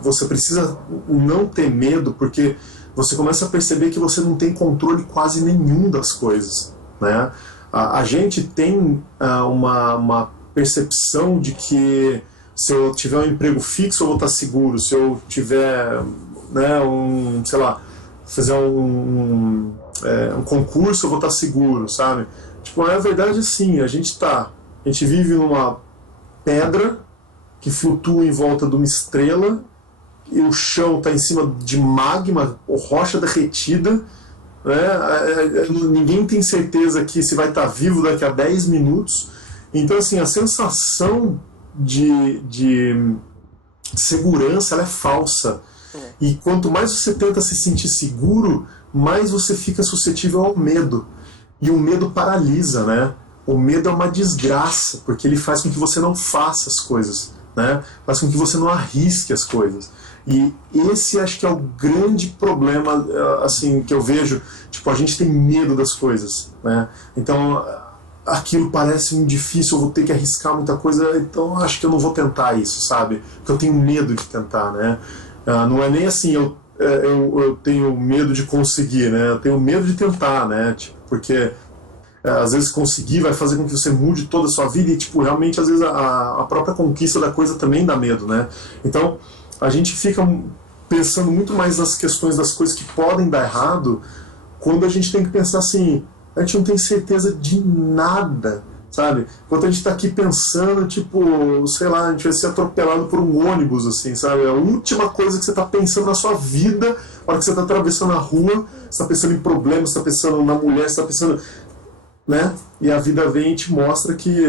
você precisa não ter medo, porque você começa a perceber que você não tem controle quase nenhum das coisas, né? A gente tem uma percepção de que se eu tiver um emprego fixo eu vou estar seguro, se eu tiver, né, sei lá, fazer um concurso eu vou estar seguro, sabe? Tipo, é verdade, sim, a gente vive numa pedra que flutua em volta de uma estrela e o chão está em cima de magma ou rocha derretida, né? Ninguém tem certeza que se vai estar vivo daqui a 10 minutos. Então, assim, a sensação de segurança ela é falsa. E quanto mais você tenta se sentir seguro, mais você fica suscetível ao medo. E o medo paralisa, né? O medo é uma desgraça, porque ele faz com que você não faça as coisas, né? Faz com que você não arrisque as coisas. E esse acho que é o grande problema, assim, que eu vejo. Tipo, a gente tem medo das coisas, né? Então, aquilo parece muito difícil, eu vou ter que arriscar muita coisa, então acho que eu não vou tentar isso, sabe? Porque eu tenho medo de tentar, né? Não é nem assim, eu tenho medo de conseguir, né? Eu tenho medo de tentar, né? Tipo, porque às vezes conseguir vai fazer com que você mude toda a sua vida e, tipo, realmente, às vezes a própria conquista da coisa também dá medo, né? Então, a gente fica pensando muito mais nas questões das coisas que podem dar errado, quando a gente tem que pensar assim, a gente não tem certeza de nada, sabe? Enquanto a gente está aqui pensando, tipo, sei lá, a gente vai ser atropelado por um ônibus, assim, sabe? A última coisa que você está pensando na sua vida, na hora que você está atravessando a rua, você está pensando em problemas, você está pensando na mulher, você está pensando, né? E a vida vem e te mostra que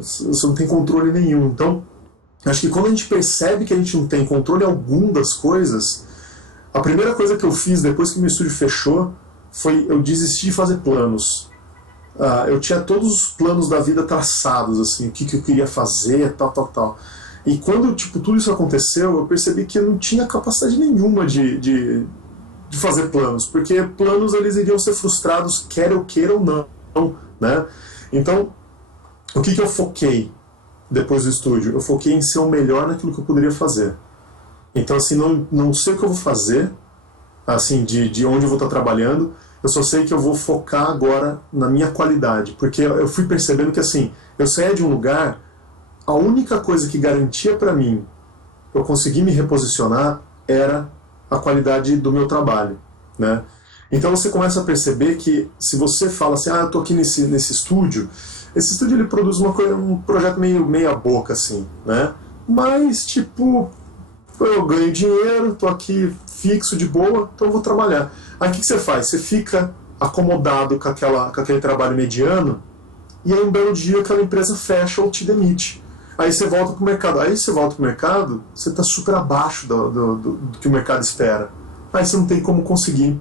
você não tem controle nenhum. Então, acho que quando a gente percebe que a gente não tem controle algum das coisas, a primeira coisa que eu fiz depois que meu estúdio fechou foi eu desistir de fazer planos. Eu tinha todos os planos da vida traçados, assim, o que eu queria fazer, tal. E quando, tipo, tudo isso aconteceu, eu percebi que eu não tinha capacidade nenhuma de fazer planos, porque planos eles iriam ser frustrados, quer eu queira ou não, né? Então, o que eu foquei depois do estúdio? Eu foquei em ser o melhor naquilo que eu poderia fazer. Então, assim, não sei o que eu vou fazer, assim, de onde eu vou estar trabalhando, eu só sei que eu vou focar agora na minha qualidade, porque eu fui percebendo que, assim, eu saía de um lugar, a única coisa que garantia para mim eu conseguir me reposicionar era a qualidade do meu trabalho, né? Então você começa a perceber que se você fala assim, eu tô aqui nesse estúdio, esse estúdio ele produz um projeto meio meia boca, assim, né? Mas, tipo, eu ganho dinheiro, tô aqui fixo, de boa, então eu vou trabalhar. Aí o que você faz? Você fica acomodado com aquele trabalho mediano, e aí um belo dia aquela empresa fecha ou te demite. Aí você volta pro mercado. Aí você volta pro mercado, você tá super abaixo do que o mercado espera. Aí você não tem como conseguir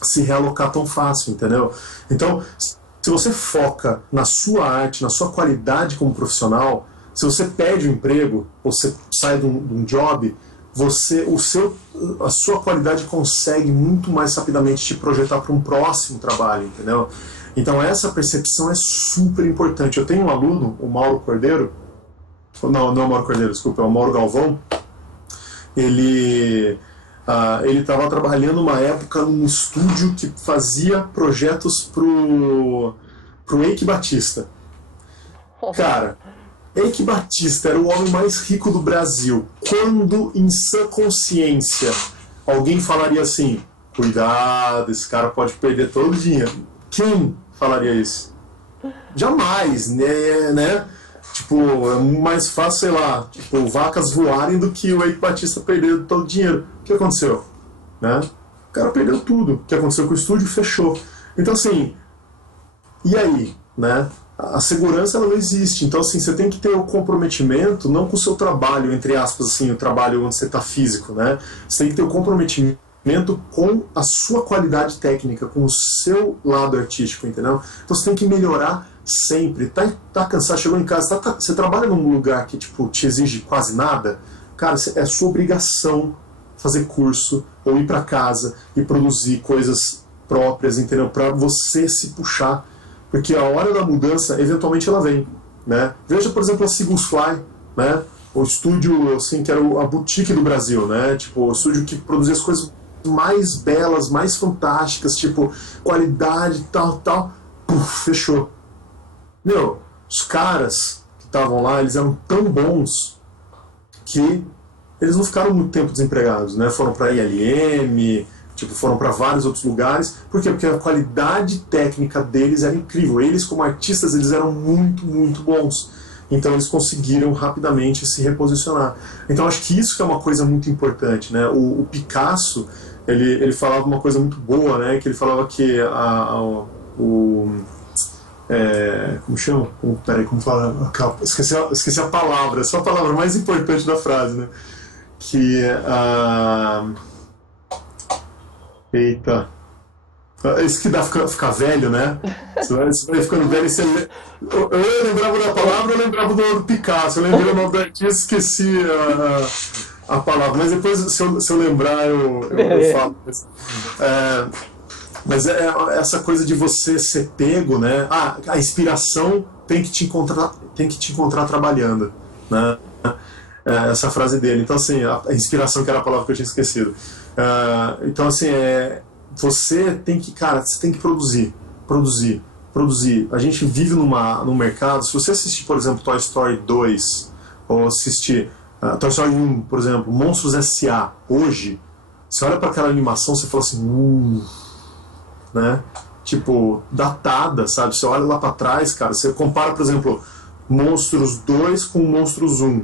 se realocar tão fácil, entendeu? Então, se você foca na sua arte, na sua qualidade como profissional, se você perde o emprego, ou você sai de um job, a sua qualidade consegue muito mais rapidamente te projetar para um próximo trabalho, entendeu? Então essa percepção é super importante. Eu tenho um aluno, o Mauro Cordeiro, não é o Mauro Cordeiro, desculpa, é o Mauro Galvão. Ele estava trabalhando uma época num estúdio que fazia projetos pro Eike Batista. Cara, Eike Batista era o homem mais rico do Brasil. Quando, em sã consciência, alguém falaria assim, cuidado, esse cara pode perder todo o dinheiro. Quem falaria isso? Jamais, né? Tipo, é mais fácil, sei lá, tipo, vacas voarem do que o Eike Batista perder todo o dinheiro. O que aconteceu? Né? O cara perdeu tudo. O que aconteceu com o estúdio? Fechou. Então, assim, e aí? Né? A segurança ela não existe. Então, assim, você tem que ter o comprometimento, não com o seu trabalho, entre aspas, assim, o trabalho onde você está físico, né? Você tem que ter o comprometimento com a sua qualidade técnica, com o seu lado artístico, entendeu? Então você tem que melhorar sempre. Tá cansado, chegou em casa, você trabalha num lugar que tipo, te exige quase nada, cara, é sua obrigação fazer curso, ou ir para casa e produzir coisas próprias, entendeu? Para você se puxar. Porque a hora da mudança, eventualmente ela vem, né? Veja, por exemplo, a Seagulls Fly. né? O estúdio, assim, que era a boutique do Brasil, né? Tipo, o estúdio que produzia as coisas mais belas, mais fantásticas, tipo, qualidade, tal, tal. Puf, fechou. Meu, os caras que estavam lá, eles eram tão bons que eles não ficaram muito tempo desempregados, né? Foram para ILM, tipo, foram para vários outros lugares. Por quê? Porque a qualidade técnica deles era incrível. Eles, como artistas, eles eram muito, muito bons. Então eles conseguiram rapidamente se reposicionar. Então acho que isso que é uma coisa muito importante, né? O Picasso, ele falava uma coisa muito boa, né? Que ele falava que como chama? Peraí, como fala? Esqueci a palavra, só a palavra mais importante da frase, né? Que eita. Isso que dá ficar velho, né? Você vai ficando velho e você. Eu lembrava da palavra, eu lembrava do Picasso. Eu lembrei o nome do artista, esqueci a palavra. Mas depois, se eu lembrar, eu falo. Mas essa coisa de você ser pego, né? A inspiração tem que te encontrar trabalhando, né? Essa frase dele. Então, assim, a inspiração, que era a palavra que eu tinha esquecido. Então, assim, você tem que produzir. A gente vive num mercado. Se você assistir, por exemplo, Toy Story 2, ou assistir Toy Story 1, por exemplo, Monstros S.A., hoje, você olha para aquela animação, você fala assim, né? Tipo, datada, sabe? Você olha lá para trás, cara, você compara, por exemplo, Monstros 2 com Monstros 1.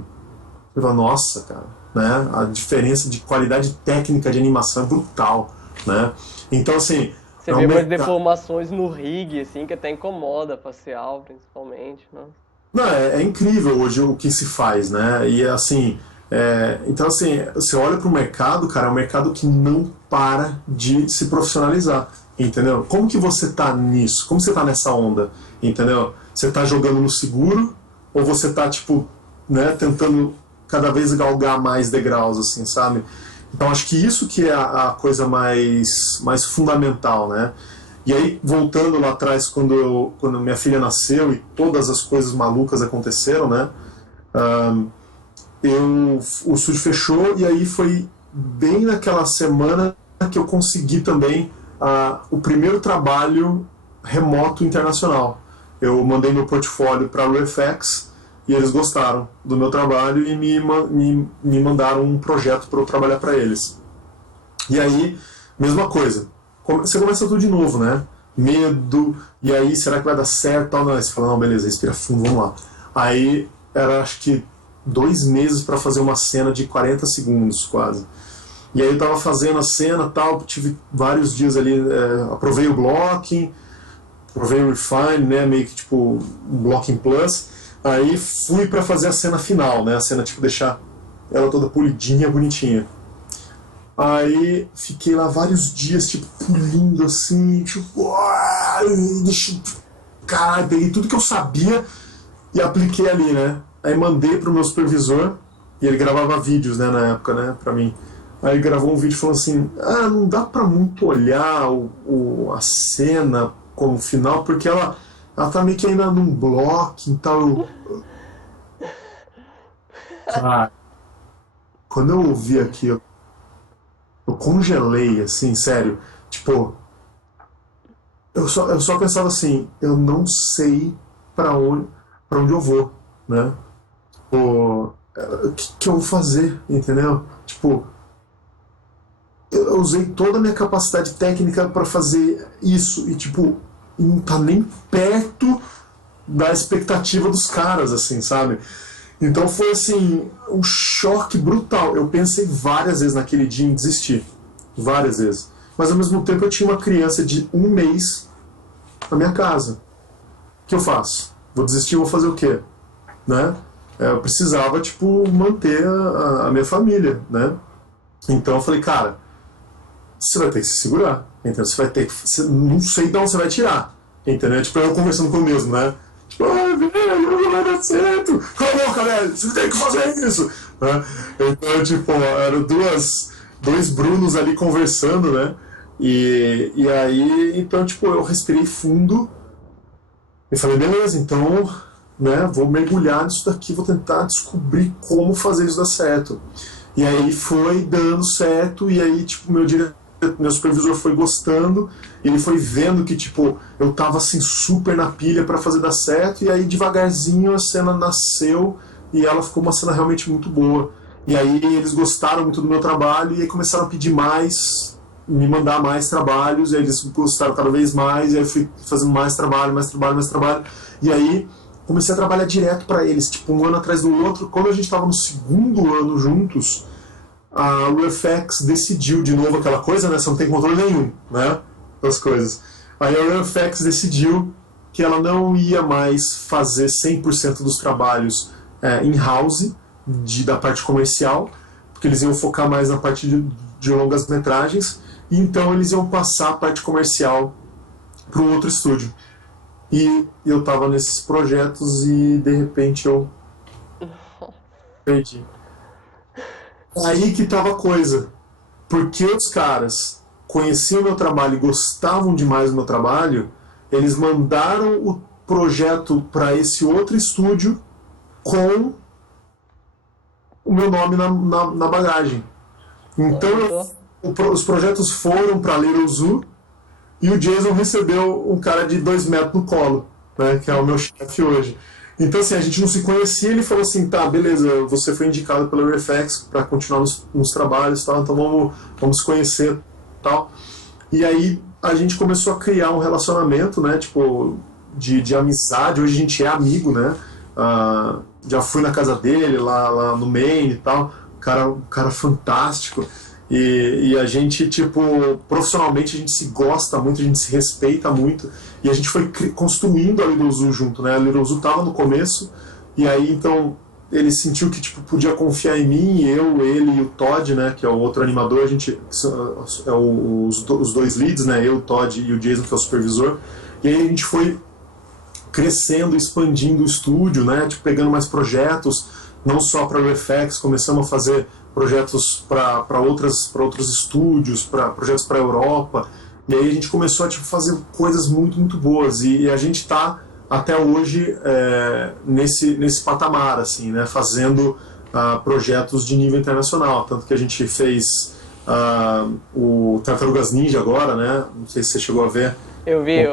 Você fala, nossa, cara, né? A diferença de qualidade técnica de animação é brutal, né? Então, assim... Você vê umas deformações no rig, assim, que até incomoda facial, principalmente, né? Não, é incrível hoje o que se faz, né? E, assim... então, assim, você olha para o mercado, cara, é um mercado que não para de se profissionalizar, entendeu? Como que você tá nisso? Como você tá nessa onda, entendeu? Você tá jogando no seguro ou você tá, tipo, né, tentando cada vez galgar mais degraus, assim, sabe? Então acho que isso que é a coisa mais fundamental, né? E aí, voltando lá atrás, quando minha filha nasceu e todas as coisas malucas aconteceram, né? O estúdio fechou e aí foi bem naquela semana que eu consegui também o primeiro trabalho remoto internacional. Eu mandei meu portfólio para a UFX e eles gostaram do meu trabalho e me mandaram um projeto para eu trabalhar para eles. E aí, mesma coisa, você começa tudo de novo, né? Medo, e aí, será que vai dar certo? Tal, não, aí você fala, não, beleza, respira fundo, vamos lá. Aí, era acho que 2 meses para fazer uma cena de 40 segundos, quase. E aí eu tava fazendo a cena, tal, tive vários dias ali, aprovei o blocking, aprovei o refine, né, meio que tipo um blocking plus. Aí fui pra fazer a cena final, né? A cena, tipo, deixar ela toda polidinha, bonitinha. Aí fiquei lá vários dias, tipo, pulindo assim, tipo... Caralho, peguei tudo que eu sabia e apliquei ali, né? Aí mandei pro meu supervisor, e ele gravava vídeos, né, na época, né, pra mim. Aí ele gravou um vídeo falando assim, não dá pra muito olhar a cena como final, porque ela tá meio que ainda num bloco e tal. Cara, quando eu ouvi aquilo, eu congelei, assim, sério. Tipo, eu só pensava assim, eu não sei pra onde eu vou, né? O que eu vou fazer, entendeu? Tipo, eu usei toda a minha capacidade técnica pra fazer isso e, tipo, não tá nem perto da expectativa dos caras, assim, sabe? Então foi, assim, um choque brutal. Eu pensei várias vezes naquele dia em desistir. Várias vezes. Mas, ao mesmo tempo, eu tinha uma criança de 1 mês na minha casa. O que eu faço? Vou desistir, vou fazer o quê? Né? Eu precisava, tipo, manter a minha família, né? Então eu falei, cara, você vai ter que se segurar, entendeu? Você vai ter que... não sei de onde você vai tirar, entendeu? Tipo, eu conversando com eu mesmo, né? Tipo, velho, não vai dar certo. Cala a boca, velho, você tem que fazer isso. Né? Então, tipo, eram dois Brunos ali conversando, né? E aí, então, tipo, eu respirei fundo e falei, beleza, então né? Vou mergulhar nisso daqui, vou tentar descobrir como fazer isso dar certo. E aí foi dando certo, e aí, tipo, meu supervisor foi gostando, ele foi vendo que, tipo, eu tava, assim, super na pilha para fazer dar certo, e aí, devagarzinho, a cena nasceu, e ela ficou uma cena realmente muito boa. E aí, eles gostaram muito do meu trabalho, e aí começaram a pedir mais, me mandar mais trabalhos, e aí eles gostaram cada vez mais, e aí eu fui fazendo mais trabalho, mais trabalho, mais trabalho, e aí comecei a trabalhar direto para eles, tipo, um ano atrás do outro. Quando a gente estava no segundo ano juntos, a UFX decidiu de novo aquela coisa, né? Você não tem controle nenhum, né? Das coisas. Aí a UFX decidiu que ela não ia mais fazer 100% dos trabalhos in-house, da parte comercial, porque eles iam focar mais na parte de longas metragens, e então eles iam passar a parte comercial para um outro estúdio. E eu estava nesses projetos e de repente eu perdi. Aí que tava a coisa, porque os caras conheciam o meu trabalho e gostavam demais do meu trabalho, eles mandaram o projeto para esse outro estúdio com o meu nome na bagagem. Então os projetos foram para Little Zoo, e o Jason recebeu um cara de 2 metros no colo, né, que é o meu chefe hoje. Então, assim, a gente não se conhecia, ele falou assim, tá, beleza, você foi indicado pela Reflex para continuar nos trabalhos, tal, então vamos se conhecer, tal. E aí a gente começou a criar um relacionamento, né, tipo, de amizade. Hoje a gente é amigo, né, já fui na casa dele, lá no Maine e tal, um cara fantástico. E a gente, tipo, profissionalmente a gente se gosta muito, a gente se respeita muito, e a gente foi construindo a Little Zoo junto, né? A Little Zoo tava no começo, e aí então ele sentiu que, tipo, podia confiar em mim, ele e o Todd, né, que é o outro animador, a gente é os dois leads, né, eu, o Todd e o Jason, que é o supervisor, e aí a gente foi crescendo, expandindo o estúdio, né, tipo, pegando mais projetos, não só para o FX, começamos a fazer projetos para outros estúdios, projetos para a Europa, e aí a gente começou a, tipo, fazer coisas muito, muito boas, e a gente está até hoje nesse patamar, assim, né, fazendo projetos de nível internacional, tanto que a gente fez o Tartarugas Ninja agora, né, não sei se você chegou a ver. Eu vi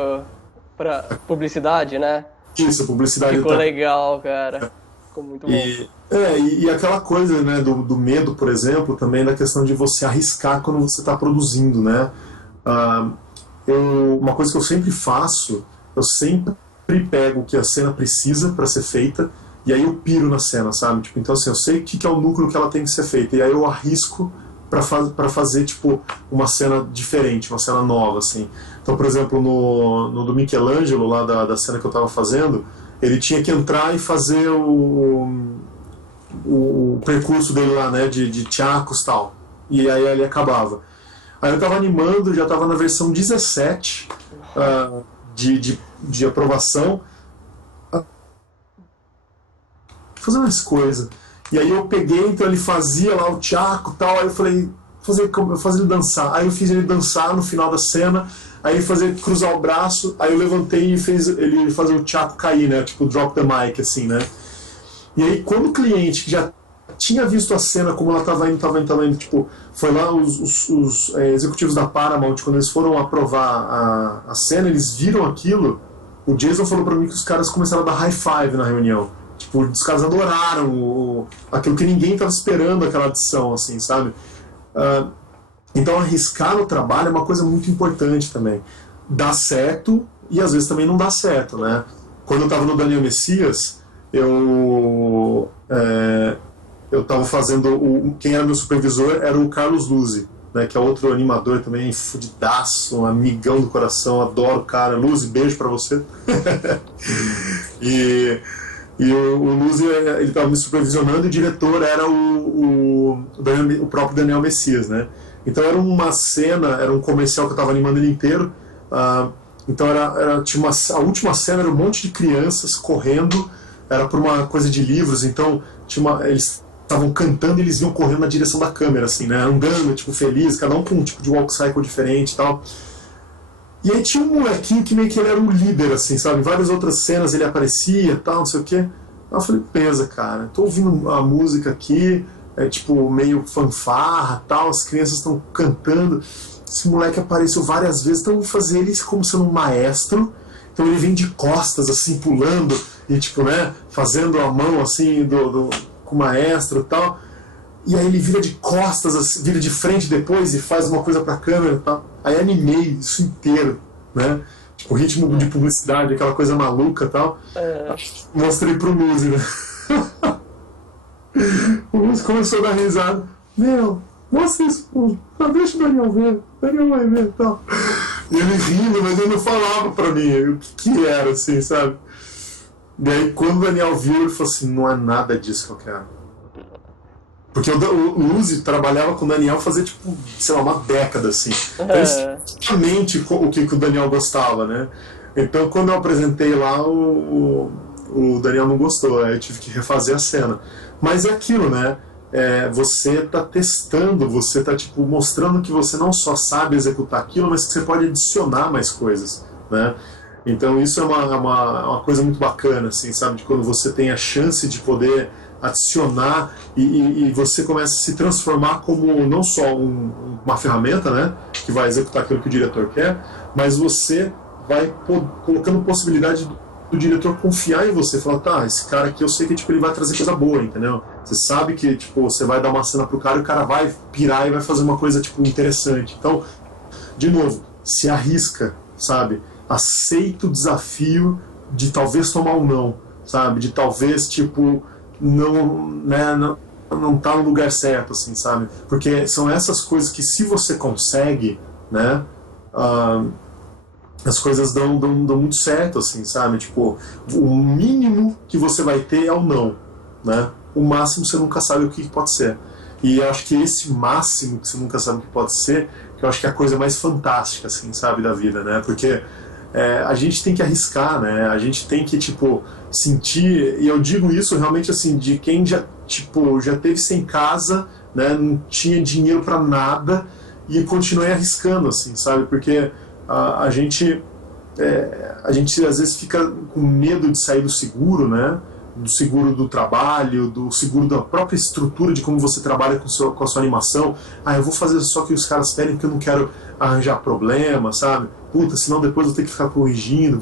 para publicidade, né? Isso, publicidade. Ficou legal, cara. Ficou muito bom. E aquela coisa, né, do medo, por exemplo, também da questão de você arriscar quando você está produzindo, né? Uma coisa que eu sempre faço, eu sempre pego o que a cena precisa para ser feita, e aí eu piro na cena, sabe? Tipo, então, assim, eu sei o que é o núcleo que ela tem que ser feita, e aí eu arrisco para fazer, tipo, uma cena diferente, uma cena nova, assim. Então, por exemplo, no do Michelangelo, lá da cena que eu estava fazendo, ele tinha que entrar e fazer o percurso dele lá, né, de tchacos e tal, e aí ele acabava. Aí eu estava animando, já estava na versão 17 de aprovação, fazendo as coisas. E aí eu peguei, então ele fazia lá o tchaco e tal, aí eu falei, fazer ele dançar. Aí eu fiz ele dançar no final da cena, aí ele fazia cruzar o braço, aí eu levantei e fiz ele fazer o tchaco cair, né, tipo drop the mic, assim, né. E aí quando o cliente que já tinha visto a cena, como ela estava indo, tipo, foi lá os executivos da Paramount, quando eles foram aprovar a cena, eles viram aquilo, o Jason falou pra mim que os caras começaram a dar high five na reunião. Tipo, os caras adoraram aquilo que ninguém estava esperando, aquela adição, assim, sabe? Então arriscar no trabalho é uma coisa muito importante também. Dá certo e às vezes também não dá certo, né? Quando eu estava no Daniel Messias, eu estava fazendo, quem era meu supervisor era o Carlos Luzzi, né, que é outro animador também, fudidaço, um amigão do coração, adoro o cara. Luzzi, beijo pra você. E o Luzzi, ele estava me supervisionando, e o diretor era o próprio Daniel Messias, né? Então era uma cena, era um comercial que eu estava animando ele inteiro. Então a última cena era um monte de crianças correndo, era por uma coisa de livros, então eles estavam cantando e eles iam correndo na direção da câmera, assim, né? Andando, tipo, feliz, cada um com um tipo de walk cycle diferente e tal. E aí tinha um molequinho que meio que ele era um líder, assim, sabe? Em várias outras cenas ele aparecia e tal, não sei o quê. Aí eu falei, pensa, cara, tô ouvindo a música aqui, é tipo meio fanfarra tal, as crianças estão cantando. Esse moleque apareceu várias vezes, então eu vou fazer ele como sendo um maestro. Então ele vem de costas, assim, pulando e, tipo, né, fazendo a mão, assim, com o maestro e tal. E aí ele vira de costas, assim, vira de frente depois e faz uma coisa pra câmera e tal. Aí animei isso inteiro, né? Tipo, ritmo de publicidade, aquela coisa maluca e tal. Mostrei pro Luzi, né? O Luzi começou a dar risada. Meu, mostra isso, pô. Deixa o Daniel ver. O Daniel vai ver e tal. E ele rindo, mas ele não falava pra mim o que era, assim, sabe? E aí, quando o Daniel viu, ele falou assim, não é nada disso que eu quero. Porque o Luzi trabalhava com o Daniel fazia, tipo, sei lá, uma década, assim. Então, exatamente o que o Daniel gostava, né? Então, quando eu apresentei lá, o Daniel não gostou, aí eu tive que refazer a cena. Mas é aquilo, né? Você tá testando, você tá tipo mostrando que você não só sabe executar aquilo, mas que você pode adicionar mais coisas, né? Então isso é uma coisa muito bacana, assim, sabe? De quando você tem a chance de poder adicionar e você começa a se transformar como não só uma ferramenta, né? Que vai executar aquilo que o diretor quer, mas você vai colocando possibilidade do diretor confiar em você, falar, tá, esse cara aqui eu sei que tipo, ele vai trazer coisa boa, entendeu? Você sabe que tipo, você vai dar uma cena pro cara e o cara vai pirar e vai fazer uma coisa tipo, interessante. Então, de novo, se arrisca, sabe? Aceita o desafio de talvez tomar um não, sabe? De talvez, tipo, não tá no lugar certo, assim, sabe? Porque são essas coisas que se você consegue, né? As coisas dão muito certo, assim, sabe? Tipo, o mínimo que você vai ter é o não, né? O máximo você nunca sabe o que pode ser. E eu acho que esse máximo que você nunca sabe o que pode ser, que eu acho que é a coisa mais fantástica, assim, sabe, da vida, né? Porque a gente tem que arriscar, né? A gente tem que, tipo, sentir... E eu digo isso realmente, assim, de quem já teve sem casa, né? Não tinha dinheiro pra nada e continuei arriscando, assim, sabe? Porque a gente às vezes fica com medo de sair do seguro, né? Do seguro do trabalho, do seguro da própria estrutura de como você trabalha com a sua animação. Eu vou fazer só o que os caras querem porque eu não quero arranjar problema, sabe? Puta, senão depois eu vou ter que ficar corrigindo,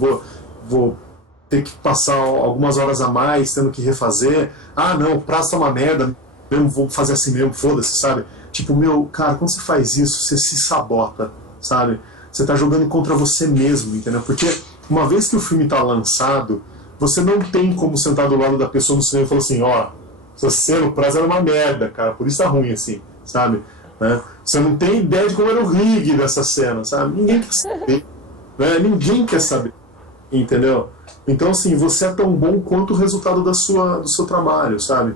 vou ter que passar algumas horas a mais tendo que refazer. Não, o prazo tá uma merda, mesmo vou fazer assim mesmo, foda-se, sabe? Tipo, cara, quando você faz isso, você se sabota, sabe? Você tá jogando contra você mesmo, entendeu? Porque uma vez que o filme tá lançado, você não tem como sentar do lado da pessoa no cinema e falar assim, essa cena, o prazo era uma merda, cara, por isso tá ruim, assim, sabe? Né? Você não tem ideia de como era o rig dessa cena, sabe? Ninguém quer saber, né? Ninguém quer saber, entendeu? Então, assim, você é tão bom quanto o resultado do seu trabalho, sabe?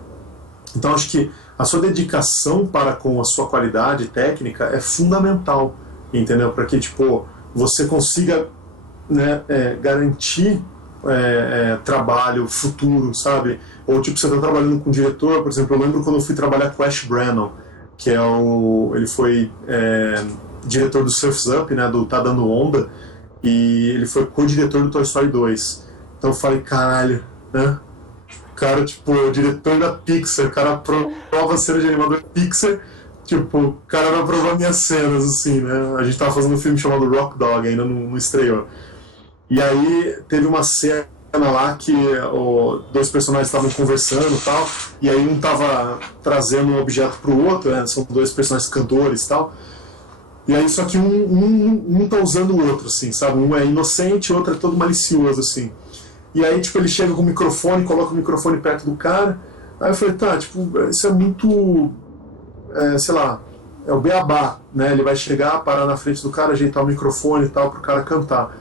Então, acho que a sua dedicação para com a sua qualidade técnica é fundamental, entendeu? Para que, tipo, você consiga, né, garantir trabalho futuro, sabe? Ou tipo, você está trabalhando com um diretor, por exemplo, eu lembro quando eu fui trabalhar com o Ash Brannon, que ele foi diretor do Surf's Up, né, do Tá Dando Onda, e ele foi co-diretor do Toy Story 2. Então eu falei, caralho, né? O cara, tipo, o diretor da Pixar, o cara aprova a cena de animador Pixar, tipo, o cara vai aprovar minhas cenas, assim, né? A gente tava fazendo um filme chamado Rock Dog, ainda não estreou. E aí teve uma cena lá que dois personagens estavam conversando e tal, e aí um tava trazendo um objeto pro outro, né? São dois personagens cantores e tal. E aí só que um tá usando o outro, assim, sabe? Um é inocente, o outro é todo malicioso, assim. E aí, tipo, ele chega com o microfone, coloca o microfone perto do cara. Aí eu falei, tá, tipo, isso é muito... sei lá, é o beabá, né? Ele vai chegar, parar na frente do cara, ajeitar o microfone e tal, pro cara cantar.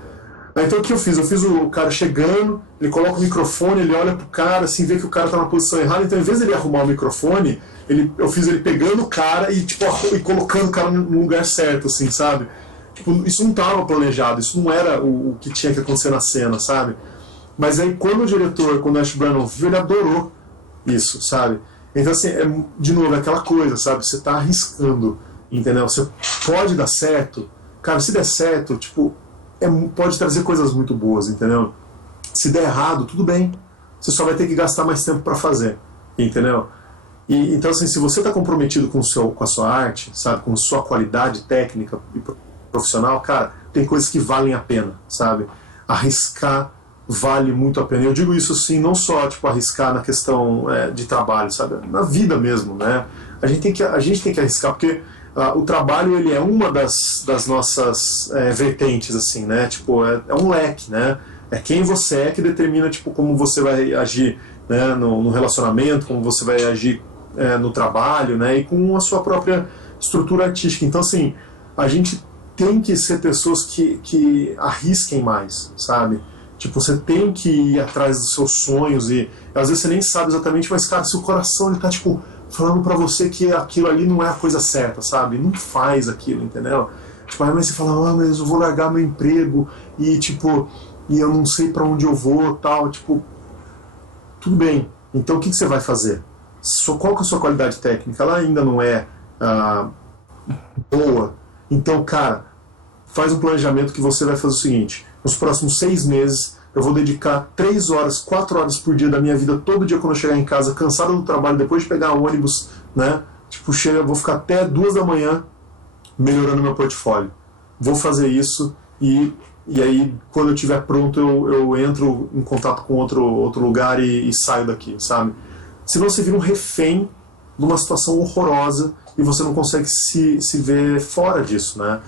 Então o que eu fiz? Eu fiz o cara chegando, ele coloca o microfone, ele olha pro cara, assim, vê que o cara tá na posição errada, então em vez de ele arrumar o microfone, eu fiz ele pegando o cara e, tipo, e colocando o cara no lugar certo, assim, sabe? Tipo, isso não tava planejado, isso não era o que tinha que acontecer na cena, sabe? Mas aí quando o Ash Brannon viu, ele adorou isso, sabe? Então, assim, de novo, é aquela coisa, sabe? Você tá arriscando, entendeu? Você pode dar certo. Cara, se der certo, tipo, pode trazer coisas muito boas, entendeu? Se der errado, tudo bem. Você só vai ter que gastar mais tempo para fazer, entendeu? Então, assim, se você está comprometido com a sua arte, sabe, com a sua qualidade técnica e profissional, cara, tem coisas que valem a pena, sabe? Arriscar vale muito a pena. Eu digo isso, assim, não só, tipo, arriscar na questão de trabalho, sabe? Na vida mesmo, né? A gente tem que arriscar, porque o trabalho, ele é uma das nossas vertentes, assim, né? Tipo, é um leque, né? É quem você é que determina, tipo, como você vai agir, né, no relacionamento, como você vai agir no trabalho, né, e com a sua própria estrutura artística. Então, assim, a gente tem que ser pessoas que arrisquem mais, sabe? Tipo, você tem que ir atrás dos seus sonhos e às vezes você nem sabe exatamente, mas, cara, seu coração, ele tá, tipo, falando pra você que aquilo ali não é a coisa certa, sabe? Não faz aquilo, entendeu? Tipo, aí você fala, mas eu vou largar meu emprego e, tipo, e eu não sei pra onde eu vou, tal, tipo, tudo bem. Então, o que você vai fazer? Qual que é a sua qualidade técnica? Ela ainda não é boa. Então, cara, faz um planejamento que você vai fazer o seguinte: nos próximos 6 meses eu vou dedicar 3 horas, 4 horas por dia da minha vida, todo dia quando eu chegar em casa, cansado do trabalho, depois de pegar o ônibus, né? Tipo, eu vou ficar até 2 da manhã melhorando meu portfólio. Vou fazer isso e aí, quando eu estiver pronto, eu entro em contato com outro lugar e saio daqui, sabe? Senão você vira um refém de uma situação horrorosa e você não consegue se ver fora disso, né?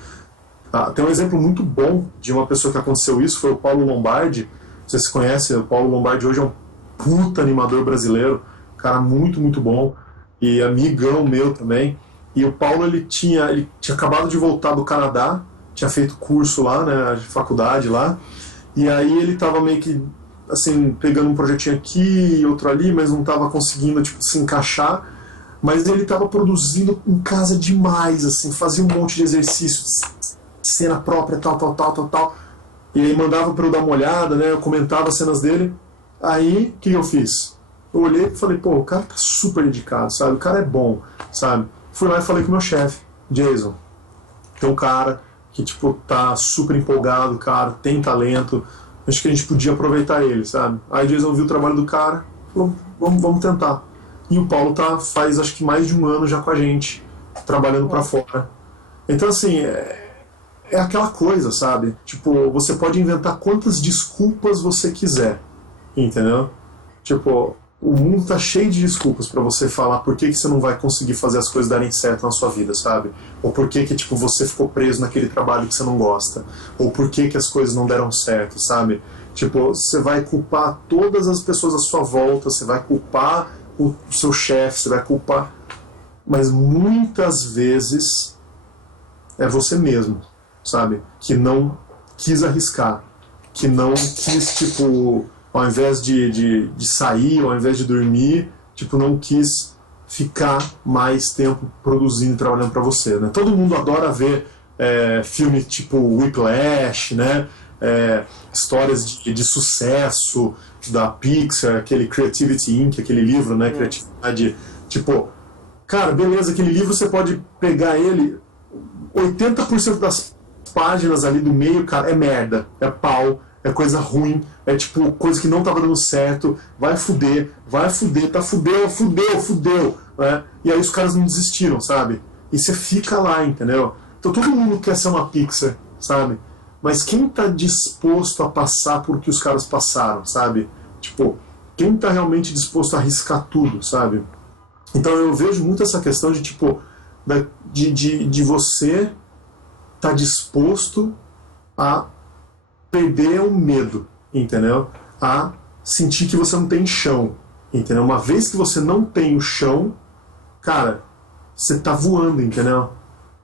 Tem um exemplo muito bom de uma pessoa que aconteceu isso, foi o Paulo Lombardi. Você se conhece, o Paulo Lombardi hoje é um puta animador brasileiro, cara muito, muito bom, e amigão meu também. E o Paulo, ele tinha acabado de voltar do Canadá, tinha feito curso lá, né, de faculdade lá, e aí ele tava meio que, assim, pegando um projetinho aqui e outro ali, mas não tava conseguindo, tipo, se encaixar, mas ele tava produzindo em casa demais, assim, fazia um monte de exercícios, cena própria, tal, e aí mandava pra eu dar uma olhada, né, eu comentava as cenas dele. Aí, o que eu fiz? Eu olhei e falei, pô, o cara tá super dedicado, sabe, o cara é bom, sabe. Fui lá e falei com o meu chefe, Jason, tem um cara que, tipo, tá super empolgado, cara, tem talento, acho que a gente podia aproveitar ele, sabe. Aí o Jason viu o trabalho do cara, falou, vamos tentar. E o Paulo faz, acho que mais de 1 ano já com a gente, trabalhando pra fora. Então, assim, é aquela coisa, sabe? Tipo, você pode inventar quantas desculpas você quiser, entendeu? Tipo, o mundo tá cheio de desculpas pra você falar por que você não vai conseguir fazer as coisas darem certo na sua vida, sabe? Ou por que tipo, você ficou preso naquele trabalho que você não gosta. Ou por que as coisas não deram certo, sabe? Tipo, você vai culpar todas as pessoas à sua volta, você vai culpar o seu chefe, você vai culpar... Mas muitas vezes é você mesmo, sabe? Que não quis arriscar, que não quis, tipo, ao invés de sair, ao invés de dormir, tipo, não quis ficar mais tempo produzindo e trabalhando para você, né? Todo mundo adora ver filme tipo Whiplash, né? Histórias de sucesso da Pixar, aquele Creativity Inc., aquele livro, né? Criatividade, tipo, cara, beleza, aquele livro você pode pegar ele, 80% das páginas ali do meio, cara, é merda, é pau, é coisa ruim, é tipo coisa que não tava dando certo, vai fuder, tá fudeu, né? E aí os caras não desistiram, sabe? E você fica lá, entendeu? Então todo mundo quer ser uma Pixar, sabe? Mas quem tá disposto a passar por que os caras passaram, sabe? Tipo, quem tá realmente disposto a arriscar tudo, sabe? Então eu vejo muito essa questão de, tipo, de você tá disposto a perder o medo, entendeu? A sentir que você não tem chão, entendeu? Uma vez que você não tem o chão, cara, você tá voando, entendeu?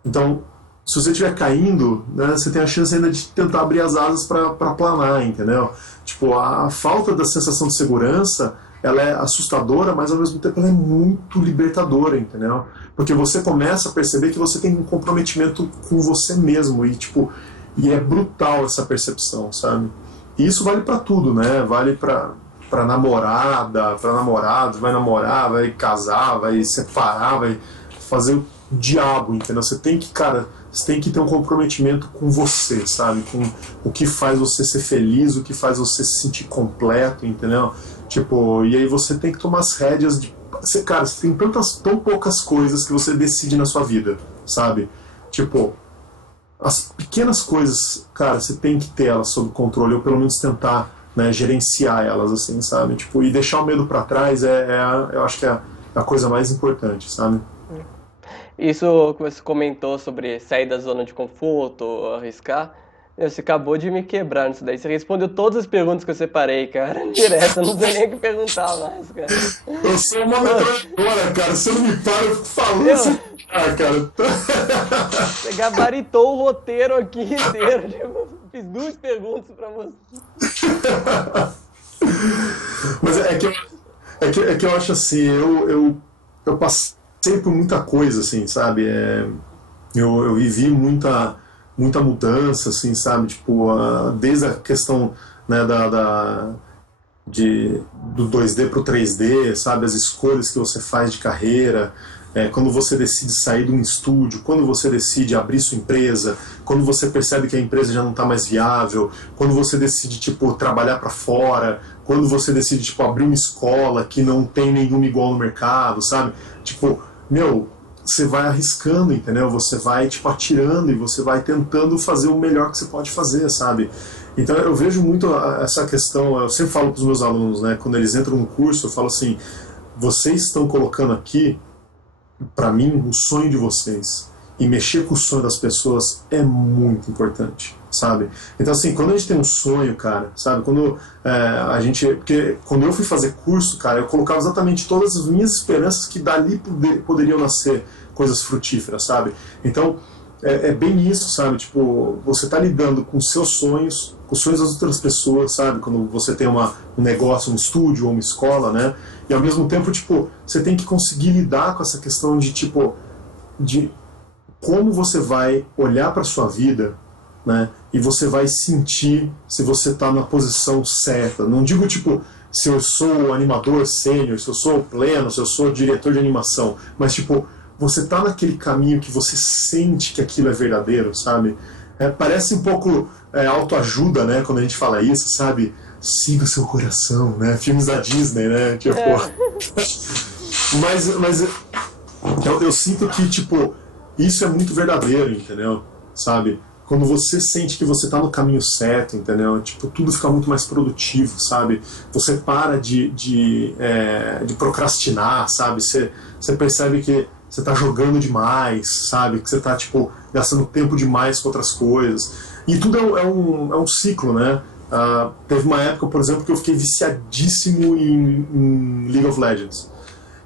Então, se você estiver caindo, né, você tem a chance ainda de tentar abrir as asas para planar, entendeu? Tipo, a falta da sensação de segurança, ela é assustadora, mas ao mesmo tempo ela é muito libertadora, entendeu? Porque você começa a perceber que você tem um comprometimento com você mesmo e, tipo, e é brutal essa percepção, sabe? E isso vale pra tudo, né? Vale pra namorada, pra namorado, vai namorar, vai casar, vai separar, vai fazer diabo, entendeu? Você tem que, cara, você tem que ter um comprometimento com você, sabe? Com o que faz você ser feliz, o que faz você se sentir completo, entendeu? Tipo, e aí você tem que tomar as rédeas de... Cara, você tem tão poucas coisas que você decide na sua vida, sabe? Tipo, as pequenas coisas, cara, você tem que ter elas sob controle, ou pelo menos tentar, né, gerenciar elas, assim, sabe? Tipo, e deixar o medo pra trás eu acho que é a coisa mais importante, sabe? Isso que você comentou sobre sair da zona de conforto, arriscar, você acabou de me quebrar nisso daí. Você respondeu todas as perguntas que eu separei, cara. Direto, eu não sei nem o que perguntar mais, cara. Eu sou uma metralhadora, cara. Se eu não me paro, eu fico falando assim. Ah, cara. Você gabaritou o roteiro aqui inteiro. Tipo, fiz 2 perguntas pra você. Mas é que eu acho assim, eu passei por muita coisa, assim, sabe? Eu vivi muita mudança, assim, sabe? Tipo, desde a questão, né, do 2D pro 3D, sabe? As escolhas que você faz de carreira, quando você decide sair de um estúdio, quando você decide abrir sua empresa, quando você percebe que a empresa já não está mais viável, quando você decide, tipo, trabalhar para fora, quando você decide, tipo, abrir uma escola que não tem nenhuma igual no mercado, sabe? Tipo, meu, você vai arriscando, entendeu? Você vai, tipo, atirando e você vai tentando fazer o melhor que você pode fazer, sabe? Então eu vejo muito essa questão, eu sempre falo para os meus alunos, né, quando eles entram num curso, eu falo assim, vocês estão colocando aqui, para mim, o sonho de vocês. E mexer com o sonho das pessoas é muito importante, sabe? Então, assim, quando a gente tem um sonho, cara, sabe? Quando a gente... Porque quando eu fui fazer curso, cara, eu colocava exatamente todas as minhas esperanças que dali poderiam nascer coisas frutíferas, sabe? Então, é bem isso, sabe? Tipo, você tá lidando com seus sonhos, com os sonhos das outras pessoas, sabe? Quando você tem um negócio, um estúdio ou uma escola, né? E ao mesmo tempo, tipo, você tem que conseguir lidar com essa questão de, tipo, de como você vai olhar para sua vida, né? E você vai sentir se você tá na posição certa. Não digo, tipo, se eu sou animador sênior, se eu sou pleno, se eu sou diretor de animação, mas, tipo, você tá naquele caminho que você sente que aquilo é verdadeiro, sabe? Parece um pouco autoajuda, né, quando a gente fala isso, sabe? Siga o seu coração, né? Filmes da Disney, né? Tipo... mas eu sinto que, tipo, isso é muito verdadeiro, entendeu? Sabe? Quando você sente que você tá no caminho certo, entendeu? Tipo, tudo fica muito mais produtivo, sabe? Você para de procrastinar, sabe? Você percebe que você tá jogando demais, sabe? Que você tá, tipo, gastando tempo demais com outras coisas. E tudo é um ciclo, né? Teve uma época, por exemplo, que eu fiquei viciadíssimo em League of Legends.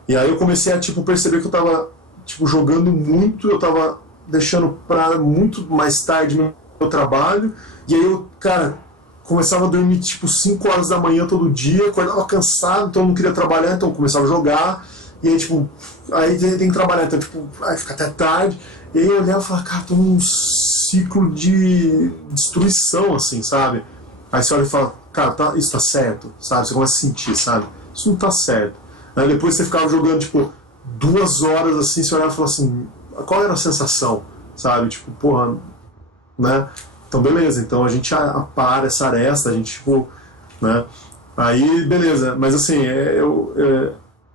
E aí eu comecei a, tipo, perceber que eu tava, tipo, jogando muito, eu tava deixando pra muito mais tarde no meu trabalho. E aí eu, cara, começava a dormir, tipo, 5 horas da manhã todo dia, acordava cansado, então eu não queria trabalhar, então eu começava a jogar. E aí, tipo, aí tem que trabalhar, então, tipo, aí fica até tarde. E aí eu olhava e falava, cara, tô num ciclo de destruição, assim, sabe? Aí você olha e fala, cara, isso tá certo, sabe? Você começa a sentir, sabe? Isso não tá certo. Aí depois você ficava jogando, tipo, 2 horas, assim, você olhava e falava assim, qual era a sensação, sabe? Tipo, porra, né? Então, beleza, então a gente apara essa aresta, a gente, tipo, né? Aí, beleza, mas assim,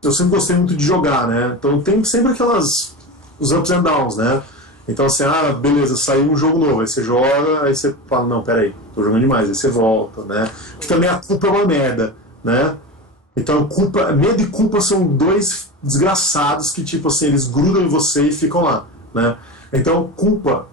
eu sempre gostei muito de jogar, né? Então tem sempre os ups and downs, né? Então assim, beleza, saiu um jogo novo, aí você joga, aí você fala, não, peraí, tô jogando demais, aí você volta, né? Porque também a culpa é uma merda, né? Então medo e culpa são 2 desgraçados que, tipo assim, eles grudam em você e ficam lá, né? Então culpa,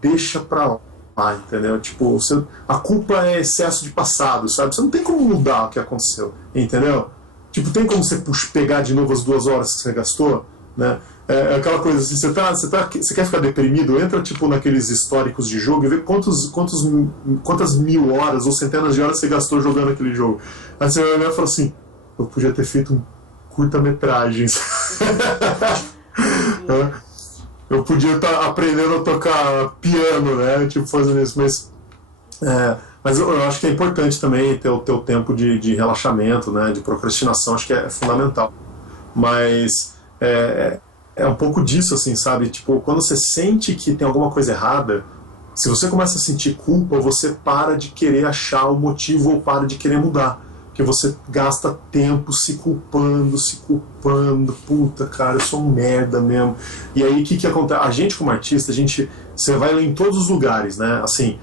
deixa pra lá, entendeu? Tipo, a culpa é excesso de passado, sabe? Você não tem como mudar o que aconteceu, entendeu? Tipo, tem como você pegar de novo as 2 horas que você gastou, né? É aquela coisa assim, você quer ficar deprimido, entra tipo naqueles históricos de jogo e vê quantas mil horas ou centenas de horas você gastou jogando aquele jogo. Aí você vai olhar e fala assim, eu podia ter feito um curta-metragens. Eu podia estar aprendendo a tocar piano, né? Tipo, fazendo isso, mas eu acho que é importante também ter o teu tempo de relaxamento, né? De procrastinação, acho que é fundamental. Mas é um pouco disso, assim, sabe? Tipo, quando você sente que tem alguma coisa errada, se você começa a sentir culpa, você para de querer achar o motivo ou para de querer mudar. Porque você gasta tempo se culpando. Puta, cara, eu sou um merda mesmo. E aí, o que acontece? A gente, como artista, você vai ler em todos os lugares, né? Assim,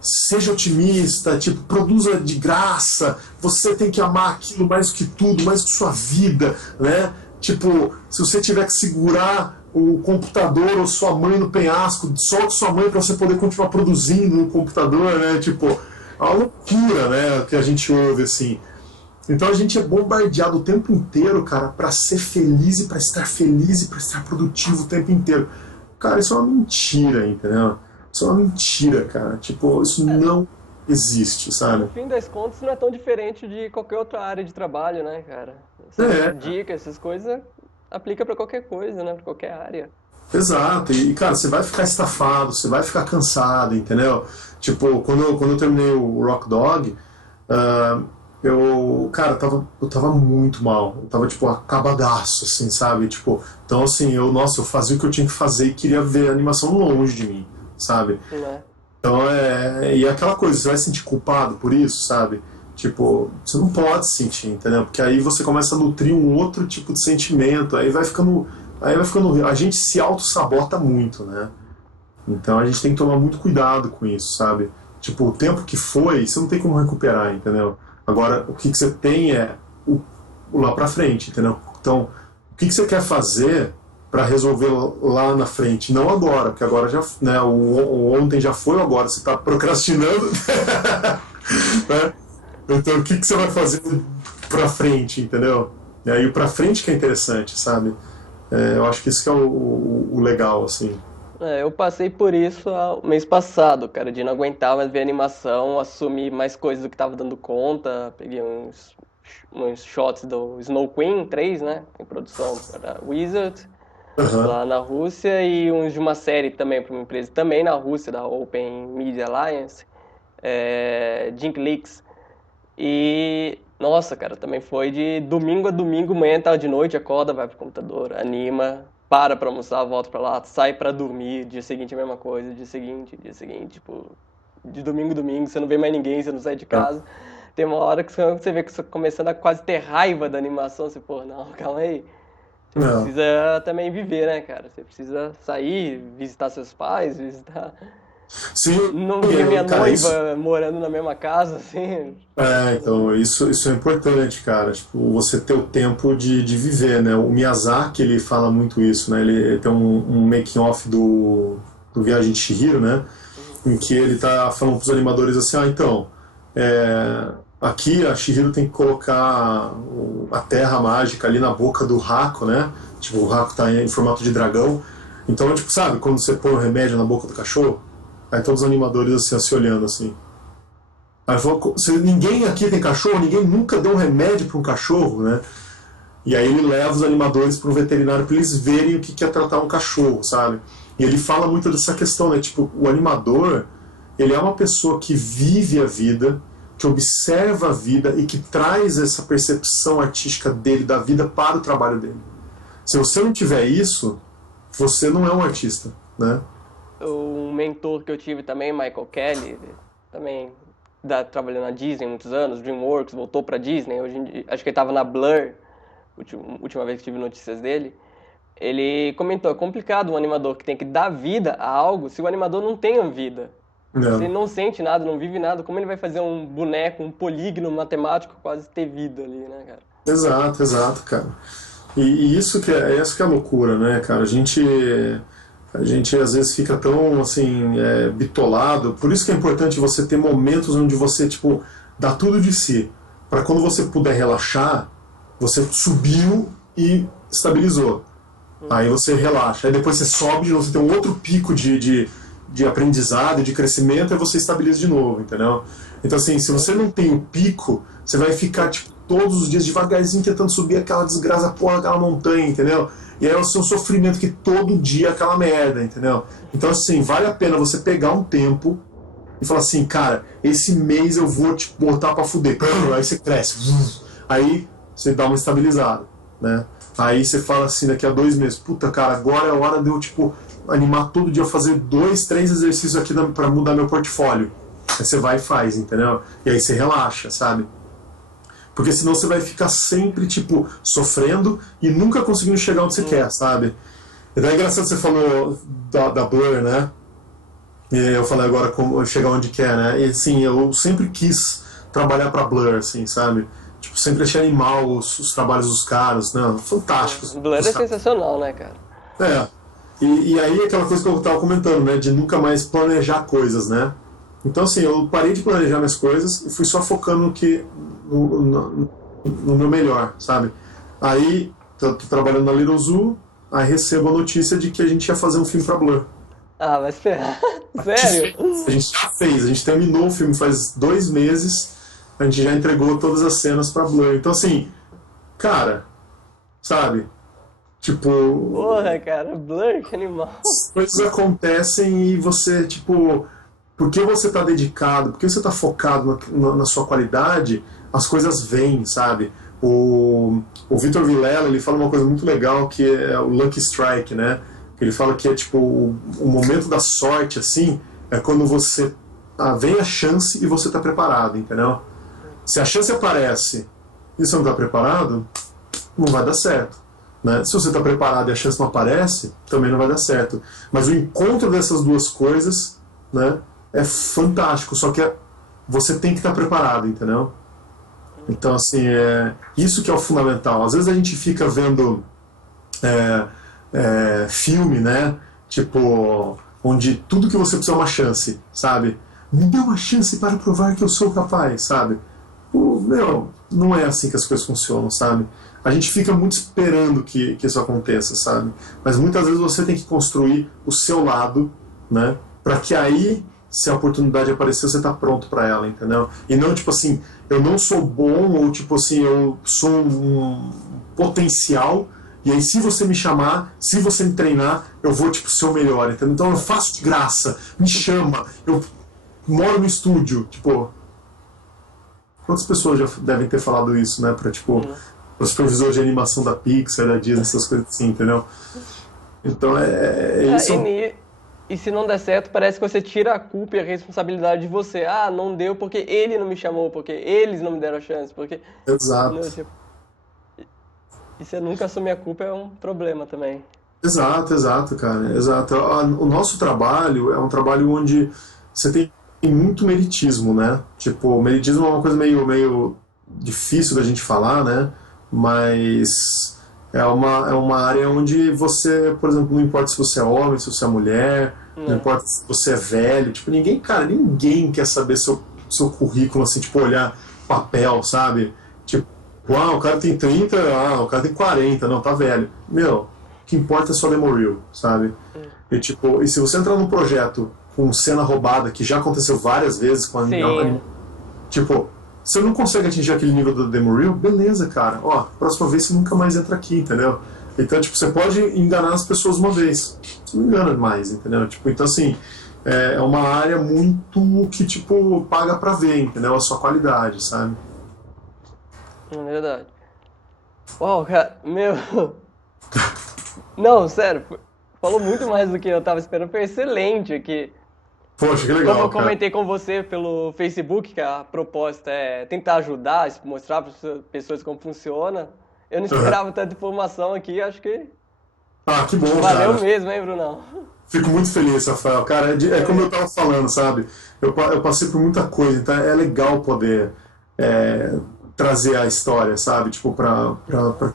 seja otimista, tipo, produza de graça, você tem que amar aquilo mais que tudo, mais que sua vida, né? Tipo, se você tiver que segurar o computador ou sua mãe no penhasco, solte sua mãe para você poder continuar produzindo no computador, né? Tipo, é uma loucura, né? Que a gente ouve, assim. Então a gente é bombardeado o tempo inteiro, cara, para ser feliz e para estar feliz e para estar produtivo o tempo inteiro. Cara, isso é uma mentira, entendeu? Isso é uma mentira, cara. Tipo, isso não existe, sabe? No fim das contas, não é tão diferente de qualquer outra área de trabalho, né, cara? É, Essas dicas, essas coisas, aplica pra qualquer coisa, né? Pra qualquer área. exato. E, cara, você vai ficar estafado, você vai ficar cansado, entendeu? Tipo, quando eu terminei o Rock Dog, ah, cara, eu tava muito mal. Eu tava, tipo, acabadaço, assim, sabe? Tipo, então, assim, nossa, eu fazia o que eu tinha que fazer e queria ver a animação longe de mim, sabe? Né? Então e é aquela coisa, você vai se sentir culpado por isso, sabe? Tipo, você não pode se sentir, entendeu? Porque aí você começa a nutrir um outro tipo de sentimento, a gente se auto-sabota muito, né? Então a gente tem que tomar muito cuidado com isso, sabe? Tipo, o tempo que foi, você não tem como recuperar, entendeu? Agora, o que você tem é o lá pra frente, entendeu? Então, o que você quer fazer para resolver lá na frente? Não agora, porque agora já, né, o ontem já foi, agora você tá procrastinando, né? Então, o que você vai fazer pra frente, entendeu? E aí, o pra frente que é interessante, sabe? Eu acho que isso que é o legal, assim. Eu passei por isso mês passado, cara, de não aguentar mais ver animação, assumir mais coisas do que tava dando conta, peguei uns shots do Snow Queen 3, né, em produção para Wizard, Aham. lá na Rússia, e uns de uma série também para uma empresa também na Rússia, da Open Media Alliance, Jink Leaks. E, nossa, cara, também foi de domingo a domingo, manhã, tarde, de noite, acorda, vai pro computador, anima, pra almoçar, volta pra lá, sai pra dormir, dia seguinte a mesma coisa, dia seguinte, tipo, de domingo a domingo, você não vê mais ninguém, você não sai de Ah, casa. Tem uma hora que você vê que você tá começando a quase ter raiva da animação, você, pô, não, calma aí. Você não. precisa também viver, né, cara? Você precisa sair, visitar seus pais, visitar. Sim, Não ver minha cara, isso. noiva morando na mesma casa, assim. Então, isso é importante, cara. Tipo, você ter o tempo de viver, né? O Miyazaki, ele fala muito isso, né? Ele tem um making-off do Viagem de Chihiro, né? Em que ele tá falando pros animadores assim, então, aqui a Chihiro tem que colocar a terra mágica ali na boca do Hako, né? Tipo, o Hako tá em formato de dragão. Então, tipo, sabe, quando você põe o remédio na boca do cachorro? Aí todos os animadores assim, se olhando assim. Aí falou, ninguém aqui tem cachorro, ninguém nunca deu um remédio para um cachorro, né? E aí ele leva os animadores para um veterinário para eles verem o que é tratar um cachorro, sabe? E ele fala muito dessa questão, né? Tipo, o animador, ele é uma pessoa que vive a vida, que observa a vida e que traz essa percepção artística dele, da vida, para o trabalho dele. Se você não tiver isso, você não é um artista, né? Um mentor que eu tive também, Michael Kelly, também trabalhou na Disney há muitos anos, DreamWorks, voltou pra Disney, hoje acho que ele estava na Blur, última vez que tive notícias dele. Ele comentou, é complicado um animador que tem que dar vida a algo se o animador não tem a vida. Se ele Não. não sente nada, não vive nada, como ele vai fazer um boneco, um polígono matemático quase ter vida ali, né, cara? Exato, exato, cara. E isso que é a loucura, né, cara? A gente às vezes fica tão assim bitolado. Por isso que é importante você ter momentos onde você tipo dá tudo de si, para quando você puder relaxar, você subiu e estabilizou. Aí você relaxa. Aí depois você sobe de novo, você tem um outro pico de aprendizado, de crescimento, e você estabiliza de novo, entendeu? Então, assim, se você não tem o pico, você vai ficar, tipo, todos os dias devagarzinho tentando subir aquela desgraça, porra, aquela montanha, entendeu? E aí é o seu sofrimento que todo dia é aquela merda, entendeu? Então, assim, vale a pena você pegar um tempo e falar assim, cara, esse mês eu vou te botar pra fuder. Aí você cresce. Aí você dá uma estabilizada, né? Aí você fala assim, daqui a 2 meses, puta, cara, agora é a hora de eu, tipo, animar todo dia, fazer 2, 3 exercícios aqui pra mudar meu portfólio. Aí você vai e faz, entendeu? E aí você relaxa, sabe? Porque senão você vai ficar sempre, tipo, sofrendo e nunca conseguindo chegar onde você quer, sabe? Então é engraçado que você falou da Blur, né? E eu falei agora como chegar onde quer, né? E assim, eu sempre quis trabalhar pra Blur, assim, sabe? Tipo, sempre achei animal os trabalhos dos caras, né? Fantásticos. Blur é sensacional, né, cara? É. E aí aquela coisa que eu tava comentando, né? De nunca mais planejar coisas, né? Então assim, eu parei de planejar minhas coisas e fui só focando no meu melhor, sabe? Aí, tô trabalhando na Little Zoo, aí recebo a notícia de que a gente ia fazer um filme pra Blur. Ah, vai esperar. Sério? A gente já fez, a gente terminou o filme faz 2 meses, a gente já entregou todas as cenas pra Blur. Então assim, cara, sabe? Tipo, Porra, cara, Blur, que animal. as coisas acontecem e você, tipo, porque você tá dedicado, porque você tá focado na sua qualidade, as coisas vêm, sabe? O Vitor Vilela, ele fala uma coisa muito legal que é o Lucky Strike, né? Ele fala que é tipo o momento da sorte, assim, é quando você vem a chance e você tá preparado, entendeu? Se a chance aparece e você não tá preparado, não vai dar certo. Né? Se você está preparado e a chance não aparece, também não vai dar certo. Mas o encontro dessas duas coisas, né, é fantástico, só que você tem que estar preparado, entendeu? Então, assim, isso que é o fundamental. Às vezes a gente fica vendo filme, né, tipo, onde tudo que você precisa é uma chance, sabe? Me dê uma chance para provar que eu sou capaz, sabe? Meu, não é assim que as coisas funcionam, sabe? A gente fica muito esperando que isso aconteça, sabe? Mas muitas vezes você tem que construir o seu lado, né? Para que aí, se a oportunidade aparecer, você tá pronto para ela, entendeu? E não tipo assim, eu não sou bom, ou tipo assim, eu sou um potencial, e aí se você me chamar, se você me treinar, eu vou tipo ser o melhor, entendeu? Então eu faço de graça, me chama, eu moro no estúdio, tipo... Quantas pessoas já devem ter falado isso, né? Pra, tipo, os supervisores de animação da Pixar, da Disney, essas coisas assim, entendeu? Então isso. E se não der certo, parece que você tira a culpa e a responsabilidade de você. Ah, não deu porque ele não me chamou, porque eles não me deram a chance, porque... Exato. Não, tipo, e você nunca assumir a culpa é um problema também. Exato, cara. Exato. O nosso trabalho é um trabalho onde você tem muito meritismo, né? Tipo, meritismo é uma coisa meio difícil da gente falar, né? Mas é uma área onde você, por exemplo, não importa se você é homem, se você é mulher, não importa se você é velho, tipo, ninguém quer saber seu currículo, assim, tipo, olhar papel, sabe? Tipo, o cara tem 30, o cara tem 40, não, tá velho. Meu, o que importa é só demo reel, sabe? E, tipo, e se você entrar num projeto com cena roubada, que já aconteceu várias vezes com a tipo, você não consegue atingir aquele nível do demo reel, beleza, cara, ó, próxima vez você nunca mais entra aqui, entendeu? Então, tipo, você pode enganar as pessoas uma vez, você não engana mais, entendeu? Tipo, então, assim, é uma área muito que, tipo, paga pra ver, entendeu? A sua qualidade, sabe? É verdade. Uau, cara, meu... Não, sério, falou muito mais do que eu tava esperando, foi excelente aqui. Poxa, que Como legal, eu cara. comentei com você pelo Facebook, que a proposta é tentar ajudar, mostrar para as pessoas como funciona, eu não esperava tanta informação aqui, acho que Ah, que bom, valeu cara. mesmo, hein, Brunão? Fico muito feliz, Rafael. Cara, é como eu tava falando, sabe? Eu passei por muita coisa, então é legal poder trazer a história, sabe? Tipo, pra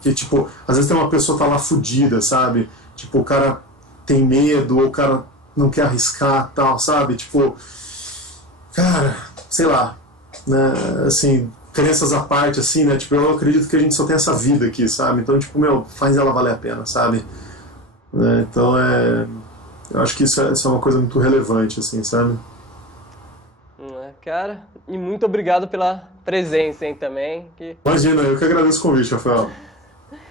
que, tipo, às vezes tem uma pessoa que tá lá fudida, sabe? Tipo, o cara tem medo, ou o cara não quer arriscar, tal, sabe? Tipo, cara, sei lá, né? Assim, crenças à parte, assim, né? Tipo, eu acredito que a gente só tem essa vida aqui, sabe? Então, tipo, meu, faz ela valer a pena, sabe? Né? Então, eu acho que isso é uma coisa muito relevante, assim, sabe? Cara, e muito obrigado pela presença, hein, também, que Imagina, eu que agradeço o convite, Rafael.